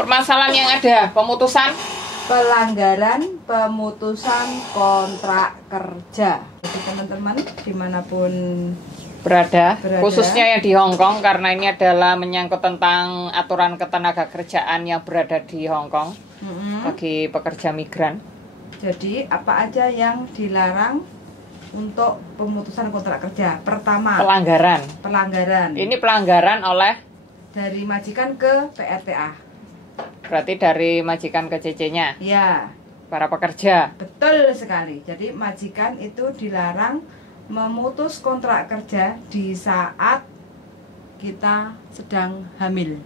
permasalahan yang ada, pemutusan pelanggaran pemutusan kontrak kerja. Jadi teman-teman dimanapun berada, khususnya yang di Hong Kong, karena ini adalah menyangkut tentang aturan ketenaga kerjaan yang berada di Hong Kong bagi pekerja migran. Jadi apa aja yang dilarang untuk pemutusan kontrak kerja? Pertama, pelanggaran. Ini pelanggaran oleh dari majikan ke PRTA. Berarti dari majikan ke CC-nya? Ya. Para pekerja? Betul sekali. Jadi majikan itu dilarang memutus kontrak kerja di saat kita sedang hamil.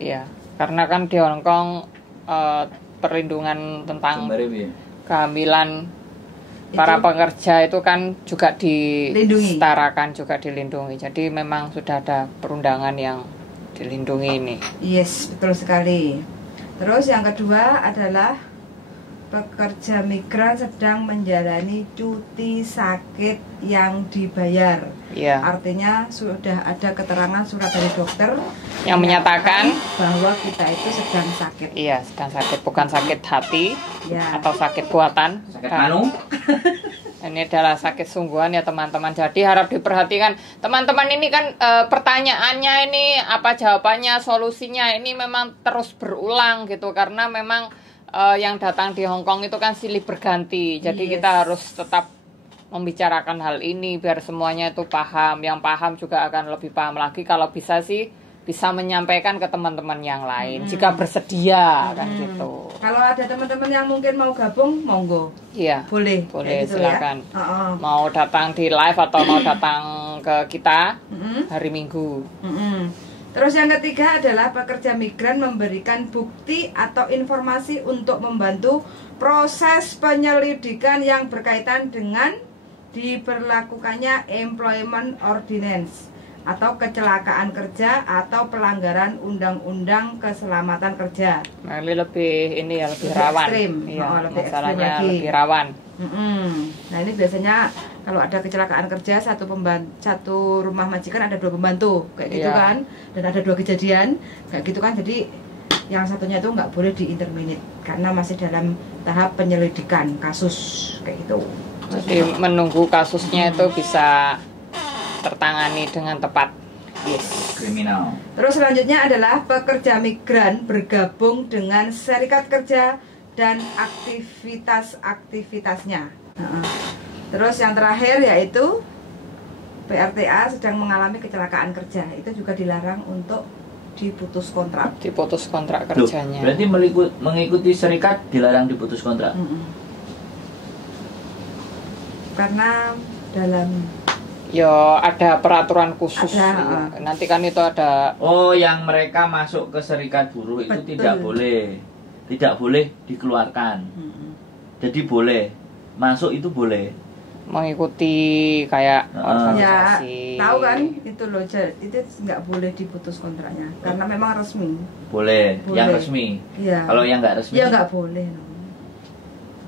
Iya, karena kan di Hong Kong perlindungan tentang kehamilan para pekerja itu kan juga disetarakan, juga dilindungi. Jadi memang sudah ada perundangan yang dilindungi ini. Yes, betul sekali. Terus yang kedua adalah pekerja migran sedang menjalani cuti sakit yang dibayar. Iya. Artinya sudah ada keterangan surat dari dokter yang menyatakan bahwa kita itu sedang sakit. Iya, sedang sakit, bukan sakit hati ya, atau sakit buatan. Sakit anu. Ini adalah sakit sungguhan ya teman-teman. Jadi harap diperhatikan teman-teman, ini kan pertanyaannya ini apa jawabannya, solusinya ini memang terus berulang gitu, karena memang yang datang di Hong Kong itu kan silih berganti. Jadi kita harus tetap membicarakan hal ini biar semuanya itu paham. Yang paham juga akan lebih paham lagi, kalau bisa sih bisa menyampaikan ke teman-teman yang lain jika bersedia kan gitu. Kalau ada teman-teman yang mungkin mau gabung, monggo. Iya. Boleh gitu silakan. Ya? Mau datang di live atau mau datang ke kita hari Minggu. Terus yang ketiga adalah pekerja migran memberikan bukti atau informasi untuk membantu proses penyelidikan yang berkaitan dengan diberlakukannya employment ordinance atau kecelakaan kerja atau pelanggaran undang-undang keselamatan kerja. Nah, ini lebih rawan. Ekstrim. Iya, lebih masalahnya ekstrim lagi. lebih rawan. Nah ini biasanya kalau ada kecelakaan kerja satu rumah majikan ada 2 pembantu kayak gitu kan, dan ada 2 kejadian kayak gitu kan. Jadi yang satunya itu nggak boleh diinterminate karena masih dalam tahap penyelidikan kasus kayak gitu. Jadi menunggu kasusnya itu bisa tertangani dengan tepat. Yes, kriminal. Terus selanjutnya adalah pekerja migran bergabung dengan serikat kerja dan aktivitas-aktivitasnya. Terus yang terakhir yaitu PRTA sedang mengalami kecelakaan kerja, itu juga dilarang untuk diputus kontrak. Diputus kontrak kerjanya. Berarti mengikuti serikat dilarang diputus kontrak. Karena dalam ada peraturan khusus. Nanti kan itu ada. Oh, yang mereka masuk ke serikat buruh itu tidak boleh dikeluarkan. Jadi boleh masuk, itu boleh mengikuti kayak organisasi. Ya, tahu kan itu loh, itu nggak boleh diputus kontraknya karena memang resmi. Boleh. Yang resmi. Ya. Kalau yang nggak resmi? Ya nggak boleh.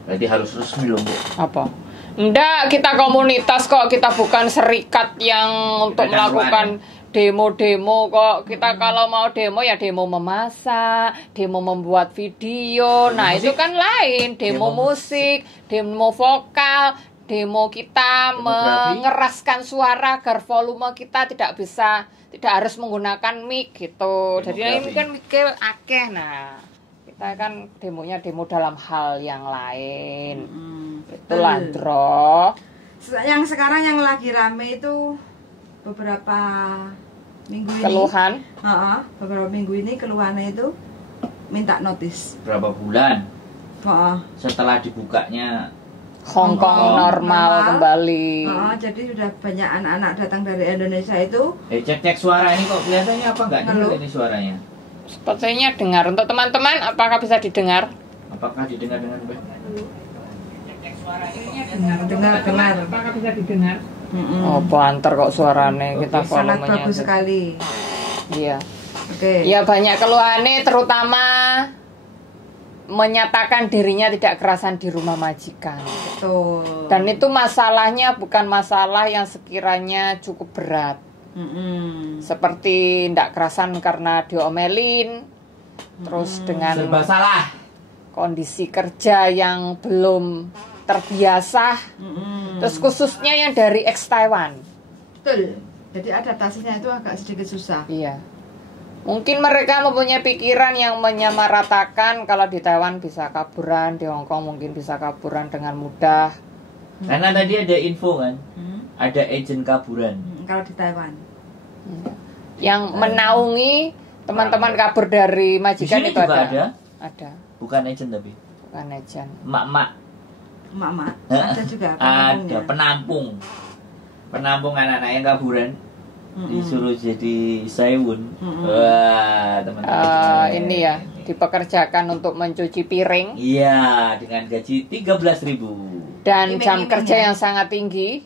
Berarti harus resmi loh, Bu. Apa? Enggak, kita komunitas kok, kita bukan serikat yang untuk melakukan demo-demo kok. Kita kalau mau demo ya demo memasak, demo membuat video. Nah, itu kan lain, demo musik, demo vokal, demo kita mengeraskan suara agar volume kita tidak harus menggunakan mic gitu. Jadi ini kan mikir akeh. Nah, kita kan demonya demo dalam hal yang lain. Itulah Dro. Yang sekarang yang lagi rame itu beberapa minggu ini. Keluhan? Beberapa minggu ini keluhannya itu minta notis. Berapa bulan? Setelah dibukanya Hong Kong normal kembali. Jadi sudah banyak anak-anak datang dari Indonesia itu. Cek suara ini kok kelihatannya apa nggak dengar ini suaranya? Sepertinya dengar. Untuk teman-teman, apakah bisa didengar? Apakah didengar dengan baik? Dengar. Apakah bisa didengar? Oh, banter kok suaranya. Kita sangat bagus sekali. Iya. Oke. Ya, banyak keluhannya, terutama menyatakan dirinya tidak kerasan di rumah majikan. Betul. Dan itu masalahnya bukan masalah yang sekiranya cukup berat. Seperti tidak kerasan karena diomelin, terus dengan Serba salah. kondisi kerja yang belum terbiasa, terus khususnya yang dari ex Taiwan. Betul. Jadi adaptasinya itu agak sedikit susah. Iya. Mungkin mereka mempunyai pikiran yang menyamaratakan kalau di Taiwan bisa kaburan, di Hong Kong mungkin bisa kaburan dengan mudah. Karena tadi ada info kan, ada agen kaburan. Kalau di Taiwan. Yang menaungi teman-teman kabur dari Di majikan sini itu juga ada. ada. Bukan agen tapi Bukan ajan. mak-mak. Mak-mak ada juga Ada penampung. Penampung anak-anak yang kaburan. Disuruh jadi Saiwun. Wah, teman-teman. Ini ya, dipekerjakan untuk mencuci piring Iya, dengan gaji 13.000. dan jam Iming-iming kerja ya? yang sangat tinggi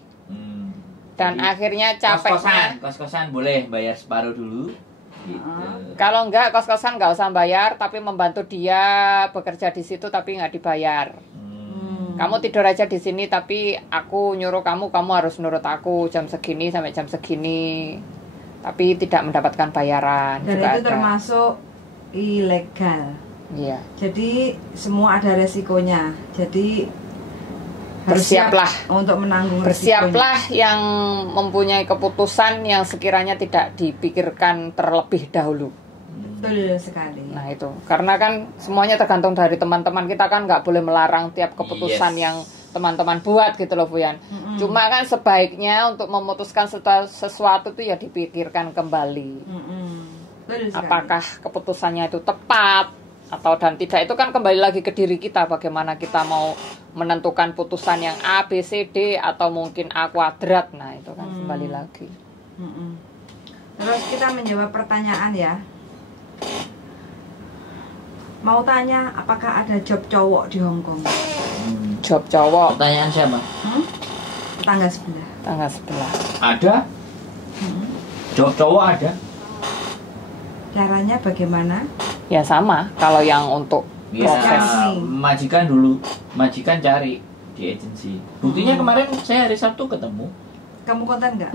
dan Jadi, akhirnya capeknya. kos-kosan boleh bayar separuh dulu. Gitu. Kalau enggak kos-kosan nggak usah bayar, tapi membantu dia bekerja di situ tapi nggak dibayar. Kamu tidur aja di sini tapi aku nyuruh kamu harus nurut aku jam segini sampai jam segini. Tapi tidak mendapatkan bayaran. Dan juga itu ada. termasuk ilegal. Iya. Jadi semua ada resikonya. Jadi harus Bersiaplah. siap untuk menanggung Bersiaplah yang mempunyai keputusan yang sekiranya tidak dipikirkan terlebih dahulu. Betul sekali. Nah itu, karena kan semuanya tergantung dari teman-teman. Kita kan nggak boleh melarang tiap keputusan Yes. yang teman-teman buat gitu loh Bu Yan. Cuma kan sebaiknya untuk memutuskan sesuatu itu ya dipikirkan kembali. Betul sekali. Apakah keputusannya itu tepat atau dan tidak, itu kan kembali lagi ke diri kita. Bagaimana kita mau menentukan putusan yang A, B, C, D atau mungkin A kuadrat. Nah itu kan kembali lagi. Terus kita menjawab pertanyaan ya. Mau tanya apakah ada job cowok di Hong Kong? Job cowok, Pertanyaan siapa? Tetangga sebelah. tangga sebelah. Ada? Job cowok ada? Caranya bagaimana? Ya sama, kalau yang untuk Ya, proses. majikan dulu. Majikan cari di agensi. Buktinya kemarin saya hari Sabtu ketemu. Kamu konten nggak?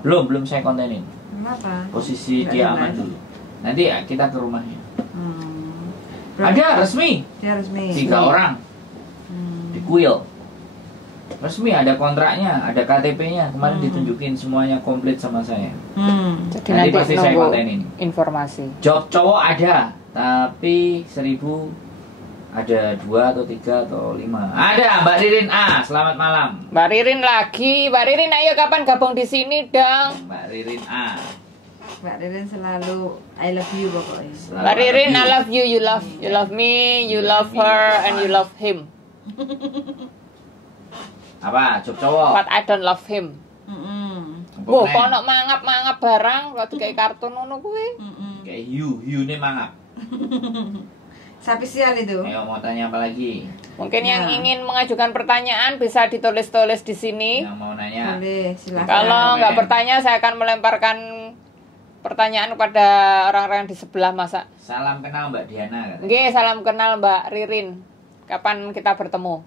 Belum saya kontenin. Kenapa? Posisi Nggak dia ada aman lagi. dulu. Nanti ya kita ke rumahnya. Berarti Ada resmi. dia resmi. 3 orang di kuil. Resmi, ada kontraknya, ada KTP-nya. Kemarin ditunjukin semuanya komplit sama saya. Jadi Nanti nanti pasti saya nunggu kontenin. informasi. Job cowok ada, tapi 1.000 ada 2 atau 3 atau 5. Ada Mbak Ririn A. Selamat malam. Mbak Ririn lagi, Mbak Ririn ayo kapan gabung di sini dong? Mbak Ririn A. Mbak Ririn selalu I love you pokoknya. Selamat Mbak Ririn, I you. love you, you love me, you love her, and you love him. Apa? Job cowok. But I don't love him. Wah, kok ono mangap-mangap barang kok dikai kartun ngono kuwi. Kayak hiu ini mangap. Sapi sial itu. Ayo mau tanya apa lagi? Mungkin yang Nah. ingin mengajukan pertanyaan bisa ditulis-tulis di sini. Yang mau nanya? Boleh, silakan. Kalau nggak Komen. bertanya, saya akan melemparkan pertanyaan kepada orang-orang di sebelah masa. Salam kenal Mbak Diana kan? Nggih, salam kenal Mbak Ririn. Kapan kita bertemu?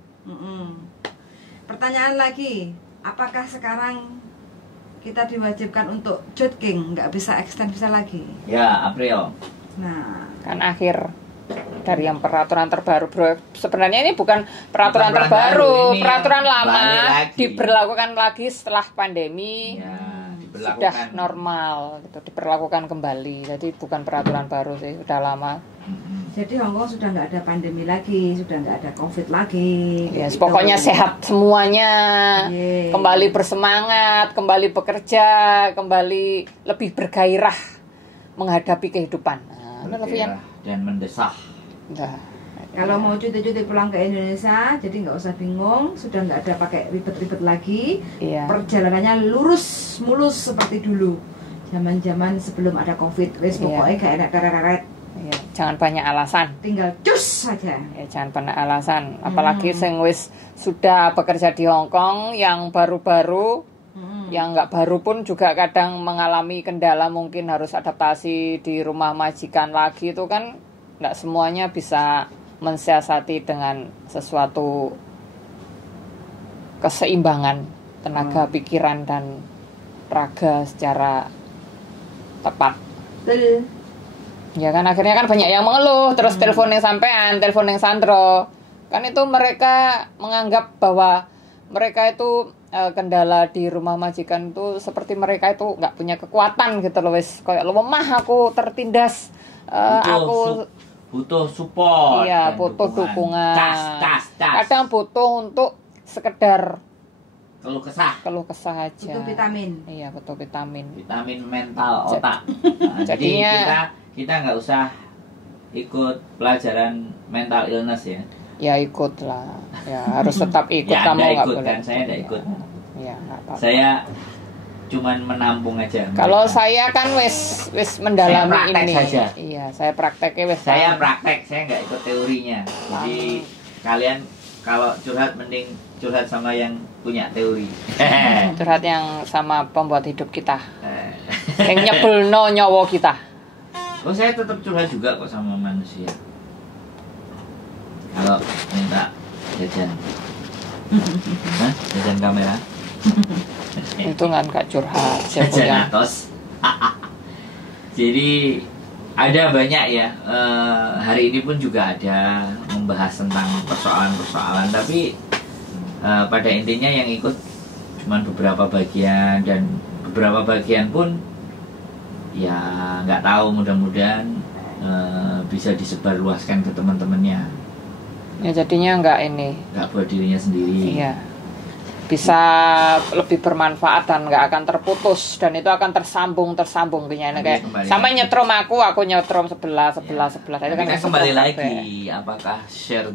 Pertanyaan lagi, apakah sekarang kita diwajibkan untuk jogging, nggak bisa extend visa lagi? Ya, April. Nah, Kan akhir dari yang peraturan terbaru, bro. Sebenarnya ini bukan peraturan Bukan terbaru, ini peraturan yang lama balik lagi. diberlakukan lagi setelah pandemi. Ya, Sudah diberlakukan. normal gitu, diperlakukan kembali. Jadi bukan peraturan baru sih, sudah lama. jadi Hong Kong sudah nggak ada pandemi lagi, sudah nggak ada COVID lagi. Ya, gitu. pokoknya sehat semuanya. Yeay. Kembali bersemangat, kembali bekerja, kembali lebih bergairah menghadapi kehidupan. Nah, Bergairah dan mendesak. Nah, Kalau mau cuti-cuti pulang ke Indonesia, jadi nggak usah bingung, sudah nggak ada pakai ribet-ribet lagi. iya. Perjalanannya lurus, mulus seperti dulu. Zaman-zaman sebelum ada COVID, wes Iya. pokoknya kayak enak keret-keret, Iya, jangan banyak alasan. tinggal cus saja. Ya, jangan banyak alasan. Apalagi sing wis sudah bekerja di Hong Kong, yang baru-baru, yang nggak baru pun juga kadang mengalami kendala, mungkin harus adaptasi di rumah majikan lagi. Itu kan nggak semuanya bisa mensiasati dengan sesuatu keseimbangan tenaga pikiran dan raga secara tepat. Betul. Ya kan akhirnya kan banyak yang mengeluh, terus telepon yang sampean, telepon yang Sandro. Kan itu mereka menganggap bahwa mereka itu kendala di rumah majikan itu seperti mereka itu nggak punya kekuatan gitu loh, wis kayak lemah, aku tertindas, aku butuh support. Iya, dan butuh dukungan. Cas. Kadang butuh untuk sekedar keluh kesah aja. Butuh vitamin. Iya, butuh vitamin. Vitamin mental otak. Nah, jadi kita nggak usah ikut pelajaran mental illness ya. Ya ikut lah. Ya harus tetap ikut. Ya, Kamu nggak ikut boleh. kan, saya nggak ikut. Ya nggak apa-apa. Saya cuman menampung aja. Kalau saya kan wis mendalami Saya praktek ini. saja. Iya, saya prakteknya wis. Saya praktek, saya nggak ikut teorinya. Jadi kalian kalau curhat mending curhat sama yang punya teori. Curhat yang sama pembuat hidup kita. Yang nyebelno nyawa kita. Oh, saya tetap curhat juga kok sama manusia. Kalau minta jajan. Hah? Jajan kamera? Itu nggak curhat. Saya Jajan punya. atos. Jadi ada banyak ya. Hari ini pun juga ada membahas tentang persoalan-persoalan. Tapi pada intinya yang ikut cuma beberapa bagian, dan beberapa bagian pun ya nggak tahu, mudah-mudahan bisa disebarluaskan ke teman-temannya. Ya jadinya Nggak buat dirinya sendiri. Iya. Bisa lebih bermanfaat dan nggak akan terputus, dan itu akan tersambung kayaknya kayak sama nyetrum aku nyetrum sebelah. Itu Tapi kan kembali lagi, apakah share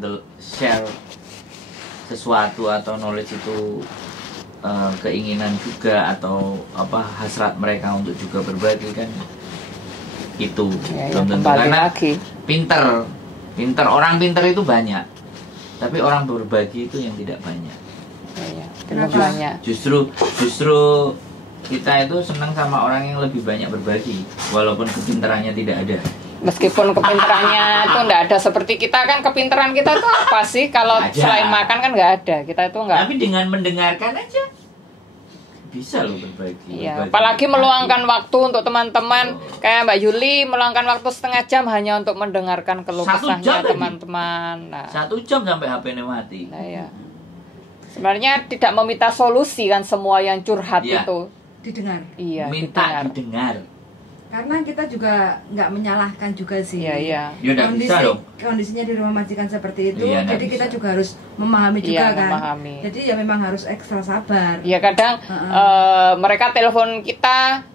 sesuatu atau knowledge itu keinginan juga, atau apa hasrat mereka untuk juga berbagi, kan itu belum tentu. Karena lagi. pinter orang pinter itu banyak, tapi orang berbagi itu yang tidak banyak. Iya, banyak. Justru kita itu senang sama orang yang lebih banyak berbagi, walaupun kepintarannya tidak ada. Meskipun kepintarannya itu nggak ada seperti kita, kan kepintaran kita itu apa sih? Kalau selain makan kan nggak ada, kita itu nggak. Tapi dengan mendengarkan aja bisa loh berbagi. Iya, apalagi meluangkan waktu untuk teman-teman. Kayak Mbak Yuli meluangkan waktu setengah jam hanya untuk mendengarkan keluh kesahnya teman-teman. Nah, 1 jam sampai HP-nya mati. Nah, ya. Sebenarnya tidak meminta solusi kan semua yang curhat Iya. itu. Didengar. Iya, Minta didengar. Karena kita juga nggak menyalahkan juga sih. Iya. Ya udah bisa dong. Kondisinya di rumah majikan seperti itu, Iya, jadi kita bisa. juga harus memahami juga Iya, kan. memahami. Jadi ya memang harus ekstra sabar. Ya kadang mereka telepon kita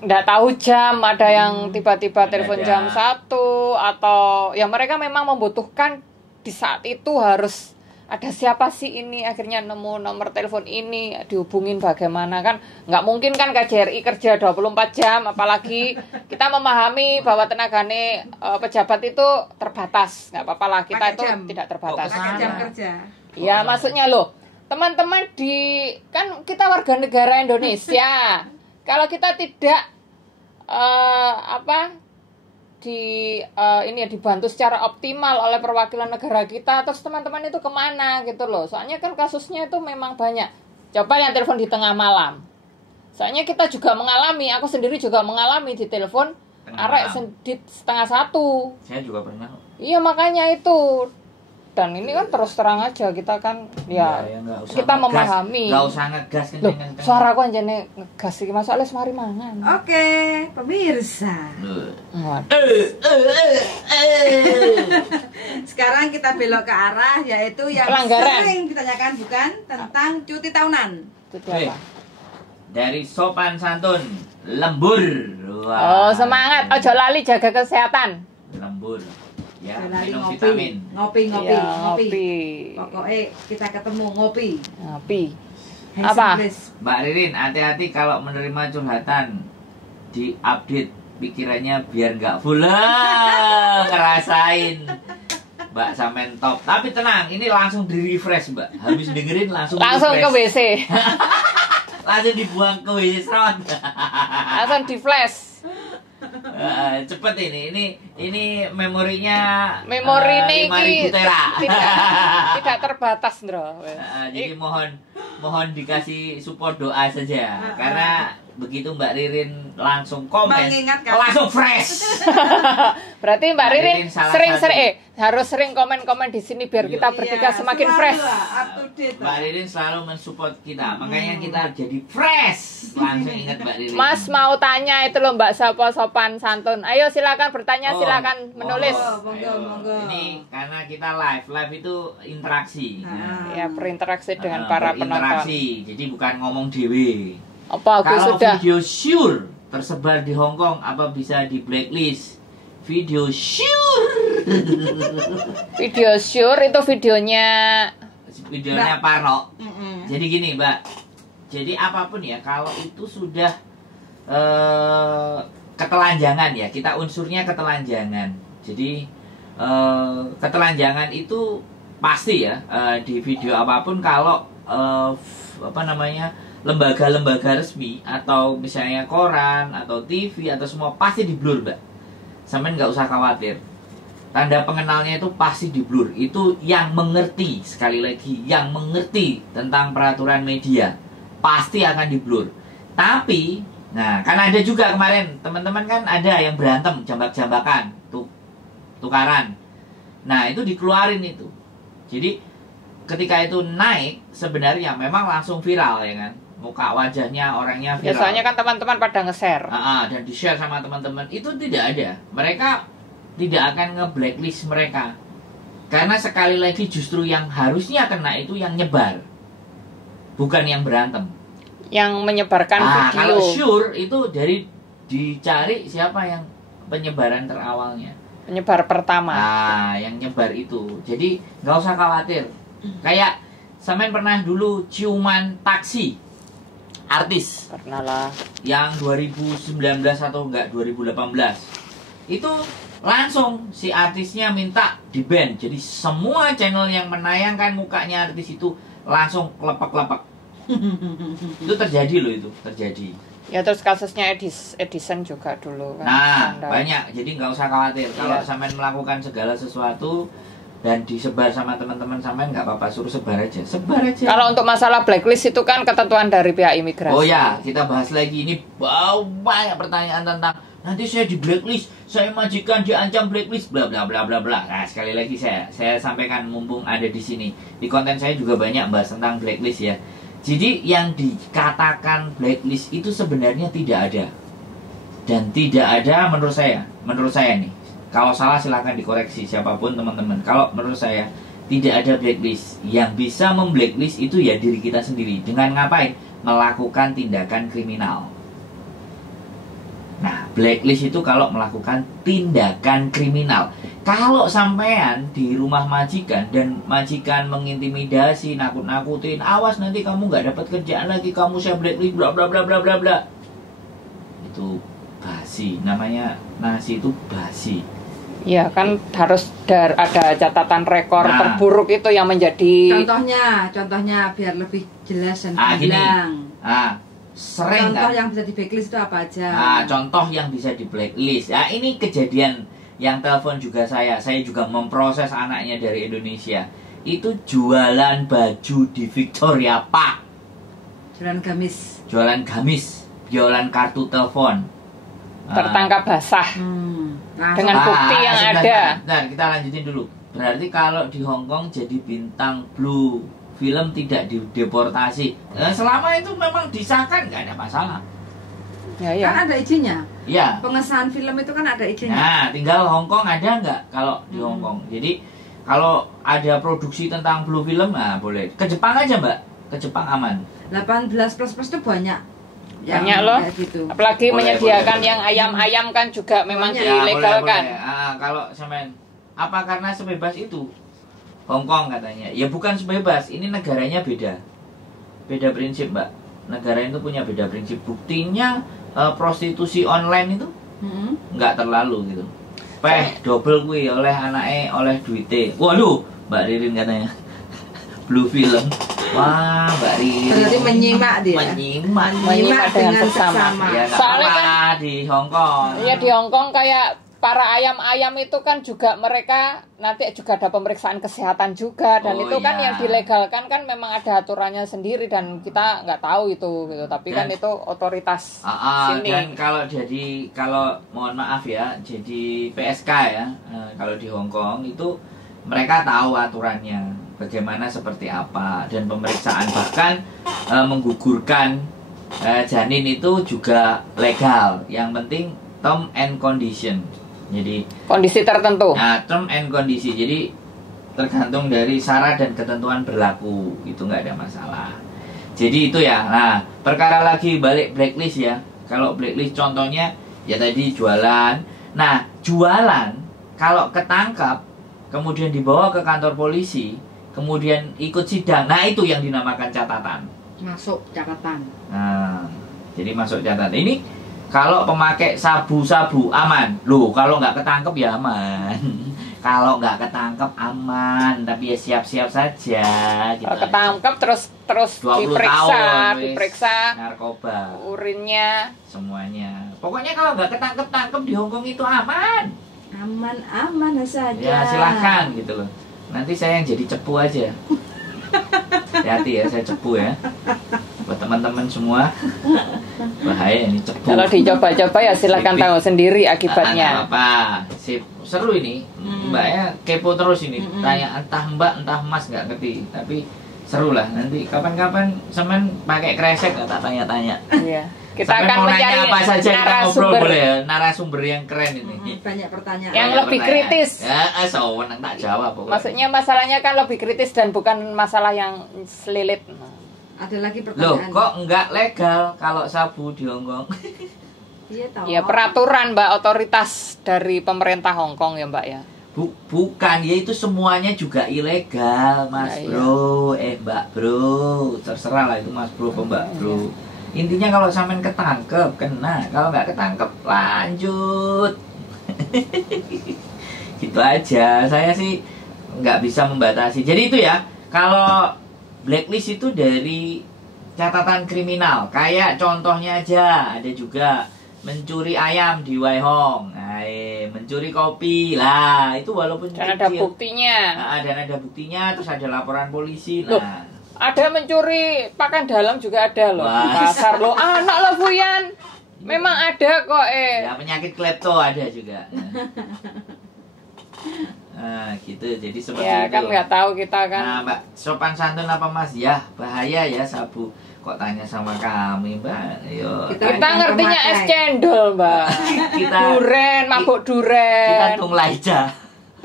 nggak tahu jam, ada yang tiba-tiba telepon jam 1, atau ya mereka memang membutuhkan di saat itu harus ada siapa sih ini, akhirnya nemu nomor telepon ini, dihubungin bagaimana, kan nggak mungkin kan KJRI kerja 24 jam, apalagi kita memahami bahwa tenagane pejabat itu terbatas, nggak apa-apa lah, kita itu tidak terbatas. Pakai jam kerja. Ya maksudnya loh, teman-teman kan kita warga negara Indonesia, kalau kita tidak dibantu secara optimal oleh perwakilan negara kita, terus teman-teman itu kemana gitu loh. Soalnya kan kasusnya itu memang banyak. Coba yang telepon di tengah malam. Soalnya kita juga mengalami, aku sendiri juga mengalami di telepon arek di 1:30. Saya juga pernah. Iya makanya itu. Dan ini kan terus terang aja kita kan ya nggak usah kita ngegas, memahami. nggak usah ngegas Loh, kenceng-kenceng. suara aku anjane ngegas iki masalah mari mangan. Oke, pemirsa. Sekarang kita belok ke arah yaitu yang Pelanggaran. sering ditanyakan, bukan tentang cuti tahunan. Itu apa? Dari sopan santun, lembur. Oh, semangat, ojo lali jaga kesehatan. Lembur. Ya, Lali minum ngopi. vitamin. Ngopi. Iya, ngopi. Pokoknya kita ketemu ngopi. Ngopi. Handsome Apa? Bliss. Mbak Ririn, hati-hati kalau menerima curhatan. Di-update pikirannya biar nggak full. Ngerasain. Mbak Samen top. Tapi tenang, ini langsung di-refresh, Mbak. Habis dengerin langsung Langsung ke refresh. WC. Langsung dibuang ke WC serot. Langsung di flash. Cepet ini memorinya Memori ini 5.000 tera. tidak terbatas, Ndro. Jadi mohon dikasih support doa saja, karena begitu Mbak Ririn langsung komen, Mengingatkan. langsung fresh. Berarti Mbak Mbak Ririn Ririn salah sering-sering harus sering komen-komen di sini biar kita bertiga semakin fresh. Up to date. Mbak Ririn selalu mensupport kita, makanya kita jadi fresh. Langsung ingat Mbak Ririn. Mas mau tanya itu loh Mbak Sopo sopan santun. Ayo silakan bertanya, Oh, silakan menulis. monggo, Ayo. monggo. Ini karena kita live itu interaksi. Ya berinteraksi dengan para penonton. Berinteraksi, jadi bukan ngomong dewe. Apa aku Kalau sudah video sure tersebar di Hong Kong, apa bisa di blacklist? Video sure. video sure itu videonya Videonya Parno. Mm-mm. Jadi gini, Mbak. Jadi apapun ya, kalau itu sudah ketelanjangan ya, kita unsurnya ketelanjangan. Jadi ketelanjangan itu pasti ya di video apapun kalau lembaga-lembaga resmi atau misalnya koran atau TV atau semua pasti di blur, Mbak. Sampai nggak usah khawatir. Tanda pengenalnya itu pasti di blur. Itu yang mengerti, sekali lagi, yang mengerti tentang peraturan media pasti akan di blur. Tapi, nah kan ada juga kemarin teman-teman kan ada yang berantem, jambak-jambakan, tukaran. Nah itu dikeluarin itu. Jadi ketika itu naik sebenarnya memang langsung viral ya kan. Muka wajahnya orangnya viral. biasanya kan teman-teman pada nge-share. Dan di-share sama teman-teman. Itu tidak ada. Mereka tidak akan nge-blacklist mereka. Karena sekali lagi justru yang harusnya kena itu yang nyebar. Bukan yang berantem. Yang menyebarkan video. Kalau sure itu dari dicari siapa yang penyebaran terawalnya. Penyebar pertama. Yang nyebar itu. Jadi nggak usah khawatir. Kayak sampean pernah dulu ciuman taksi artis Pernah lah. yang 2019 atau enggak 2018 itu langsung si artisnya minta di ban. Jadi semua channel yang menayangkan mukanya artis itu langsung kelepek-kelepek. Itu terjadi loh, itu terjadi. Ya terus kasusnya Edison juga dulu kan. Nah skandal. banyak, jadi nggak usah khawatir kalau Iya. sampean melakukan segala sesuatu dan disebar sama teman-teman sampean, nggak apa-apa, suruh sebar aja, sebar aja. Kalau untuk masalah blacklist itu kan ketentuan dari pihak imigrasi. Oh ya, kita bahas lagi ini. Banyak pertanyaan tentang nanti saya di blacklist, saya majikan diancam blacklist, bla bla bla bla bla. Nah, sekali lagi saya sampaikan mumpung ada di sini. Di konten saya juga banyak bahas tentang blacklist ya. Jadi yang dikatakan blacklist itu sebenarnya tidak ada. Dan tidak ada menurut saya nih. Kalau salah silahkan dikoreksi siapapun teman-teman. Kalau menurut saya tidak ada blacklist. Yang bisa memblacklist itu ya diri kita sendiri. Dengan ngapain? Melakukan tindakan kriminal. Nah, blacklist itu kalau melakukan tindakan kriminal. Kalau sampean di rumah majikan dan majikan mengintimidasi, nakut-nakutin, awas nanti kamu nggak dapat kerjaan lagi, kamu saya blacklist, bla bla bla bla bla bla. Itu basi, namanya nasi itu basi. Ya kan harus ada catatan rekor Nah. terburuk itu yang menjadi Contohnya biar lebih jelas dan Gini. gamblang. Sering Contoh kan? yang bisa di backlist itu apa aja? Contoh yang bisa di blacklist. Ini kejadian yang telepon juga saya juga memproses anaknya dari Indonesia. Itu jualan baju di Victoria Park. Jualan gamis. Jualan gamis, jualan kartu telepon. tertangkap basah. Dengan bukti yang ada. Nah, kita lanjutin dulu. Berarti kalau di Hong Kong jadi bintang blue film tidak dideportasi. Selama itu memang disahkan nggak ada masalah. Ya. Kan ada izinnya. Ya. Pengesahan film itu kan ada izinnya. Nah, tinggal Hong Kong ada nggak kalau di Hong Kong. Jadi kalau ada produksi tentang blue film, boleh. Ke Jepang aja, Mbak. Ke Jepang aman. 18 plus itu banyak. Banyak loh. Gitu. Apalagi Boleh, menyediakan boleh. yang ayam-ayam kan juga memang Banyak. dilegalkan. Boleh. Kalau semen apa karena sebebas itu Hong Kong katanya. Ya bukan sebebas, ini negaranya beda. Beda prinsip, Mbak. Negara itu punya beda prinsip. Buktinya prostitusi online itu nggak terlalu gitu. Double kuwi oleh anake, oleh duite. Waduh, Mbak Ririn katanya. Blue film. Wah, Mbak Ririn. Berarti menyimak dia. Menyimak dengan seksama. Ya, Soalnya kan di Hong Kong. ya di Hong Kong kayak para ayam-ayam itu kan juga mereka nanti juga ada pemeriksaan kesehatan juga, dan Oh, itu kan iya. yang dilegalkan kan memang ada aturannya sendiri dan kita nggak tahu itu gitu. Tapi kan itu otoritas sini. Dan kalau mohon maaf ya, jadi PSK ya, kalau di Hong Kong itu mereka tahu aturannya bagaimana seperti apa, dan pemeriksaan bahkan menggugurkan janin itu juga legal. Yang penting term and condition. Jadi Kondisi tertentu. nah, term and kondisi, jadi tergantung dari syarat dan ketentuan berlaku, itu nggak ada masalah. Jadi itu ya. Nah, perkara lagi balik blacklist ya. Kalau blacklist contohnya ya tadi jualan. Nah, jualan kalau ketangkap kemudian dibawa ke kantor polisi, kemudian ikut sidang, nah itu yang dinamakan catatan. Masuk catatan. Nah, jadi masuk catatan. Ini kalau pemakai sabu-sabu aman. Loh, kalau nggak ketangkep ya aman. Kalau nggak ketangkep aman, tapi ya siap-siap saja. Gitu Kalau ketangkep terus 20 diperiksa, tahun, wis. diperiksa Narkoba, urinnya. semuanya. Pokoknya kalau nggak ketangkep di Hong Kong itu aman. Aman saja. Ya silahkan gitu loh. Nanti saya yang jadi cepu aja. Hati-hati ya, saya cepu ya. Buat teman-teman semua, bahaya ini cepu. Kalau dicoba-coba ya silahkan Sip. tahu sendiri akibatnya. Apa? Sip. Seru ini. Mbaknya kepo terus ini. Tanya entah Mbak, entah Mas, nggak ngerti. Tapi seru lah. Nanti kapan-kapan semen pakai kresek nggak tak tanya-tanya. Iya. Kita Sampai akan mau nanya mencari apa saja kita ngobrol narasumber boleh ya. Narasumber yang keren ini. Banyak pertanyaan. Yang Banyak lebih pertanyaan. kritis. Ya, sewenang tak jawab pokoknya. Maksudnya masalahnya kan lebih kritis dan bukan masalah yang selilit. Ada lagi Loh, pertanyaan. kok nggak legal kalau sabu di Hong Kong? Iya tahu. Ya peraturan Mbak, otoritas dari pemerintah Hong Kong ya Mbak ya. Bukan, ya itu semuanya juga ilegal, Mas Ya, iya. Bro. Mbak Bro, terserah lah itu Mas Bro, Mbak Bro. Intinya kalau sampean ketangkep kena, kalau nggak ketangkep lanjut. Gitu aja. Saya sih nggak bisa membatasi. Jadi itu ya, kalau blacklist itu dari catatan kriminal. Kayak contohnya aja, ada juga mencuri ayam di Wai Hong, mencuri kopi lah, itu walaupun Dan ada kecil. buktinya. Nah, dan ada buktinya, terus ada laporan polisi. Loh, Nah, ada mencuri pakaian dalam juga ada loh di Wah. pasar loh. Anak loh Buyan. Memang ada kok ya penyakit klepto ada juga. Nah, gitu. Jadi seperti Ya itu. kan nggak tahu kita kan. Nah, Mbak, sopan santun apa Mas? Ya, bahaya ya sabu. Kok tanya sama kami, Mbak? Yo. Kita Kita ngertinya es cendol Mbak. kita Duren, mabuk kita duren. tunglaija.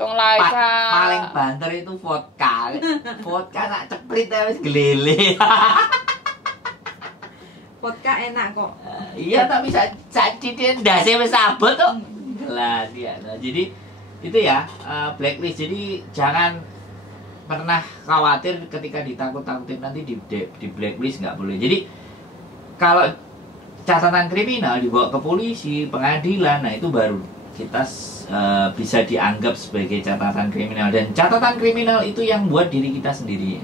Tung laisa. Paling banter itu vodka. Vodka tak ceprit ya wis gelele. Vodka enak kok. Iya, tapi saat dia ndase wis abot kok. Lah, dia. Nah, jadi itu ya, blacklist. Jadi jangan pernah khawatir ketika ditakut-takutin nanti di blacklist, nggak boleh. Jadi kalau catatan kriminal dibawa ke polisi, pengadilan, nah itu baru kita bisa dianggap sebagai catatan kriminal. Dan catatan kriminal itu yang buat diri kita sendiri,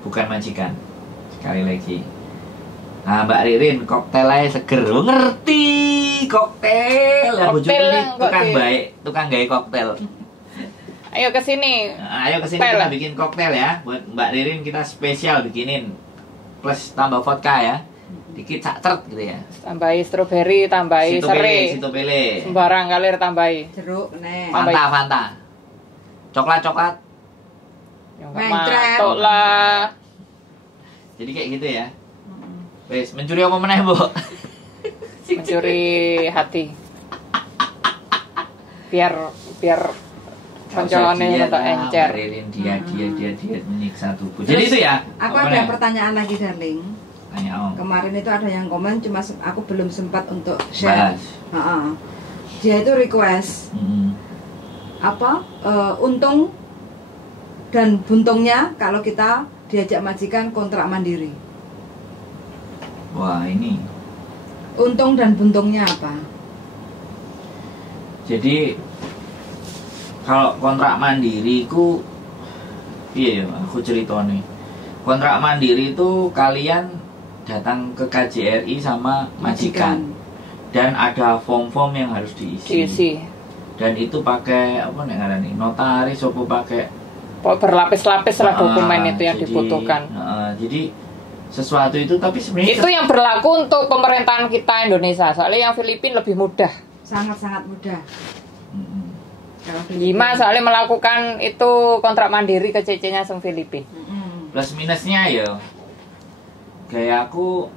bukan majikan. Sekali lagi. Nah, Mbak Ririn, koktel aja seger. Oh, ngerti koktel. Lah bojoku Koktel ini yang tukang kok baik, tukang gawe koktel. Ayo ke sini. Nah, ayo kesini Koktel. kita bikin koktel ya. Buat Mbak Ririn kita spesial bikinin. Plus tambah vodka ya. Dikit cakcert gitu ya. Tambahi stroberi, tambahi serai. Situ pilih. Sembarang kalir tambahi. Jeruk nih. Fanta. Coklat. Ya, Mencret. matok lah. Jadi kayak gitu ya. Wes, mencuri apa meneh, Bu? Mencuri hati. Biar koncolane atau encer. Mbak Ririn dia menyiksa tubuh. Jadi itu ya. Aku apa ada meneh? pertanyaan lagi, darling. Tanya Om. Kemarin itu ada yang komen, cuma aku belum sempat untuk share. Bahas. Dia itu request untung dan buntungnya kalau kita diajak majikan kontrak mandiri. Wah, ini. Untung dan buntungnya apa? Jadi kalau kontrak mandiri ku iya ya, aku cerita nih. Kontrak mandiri itu kalian datang ke KJRI sama majikan dan ada form-form yang harus diisi. Diisi. dan itu pakai apa nih ngarani notaris apa pakai berlapis-lapis lah dokumen itu yang jadi, dibutuhkan. Jadi sesuatu itu tapi sebenarnya itu yang berlaku untuk pemerintahan kita Indonesia, soalnya yang Filipina lebih mudah, sangat mudah. Lima soalnya melakukan itu kontrak mandiri ke CC-nya sang Filipina. Plus minusnya ya kayak aku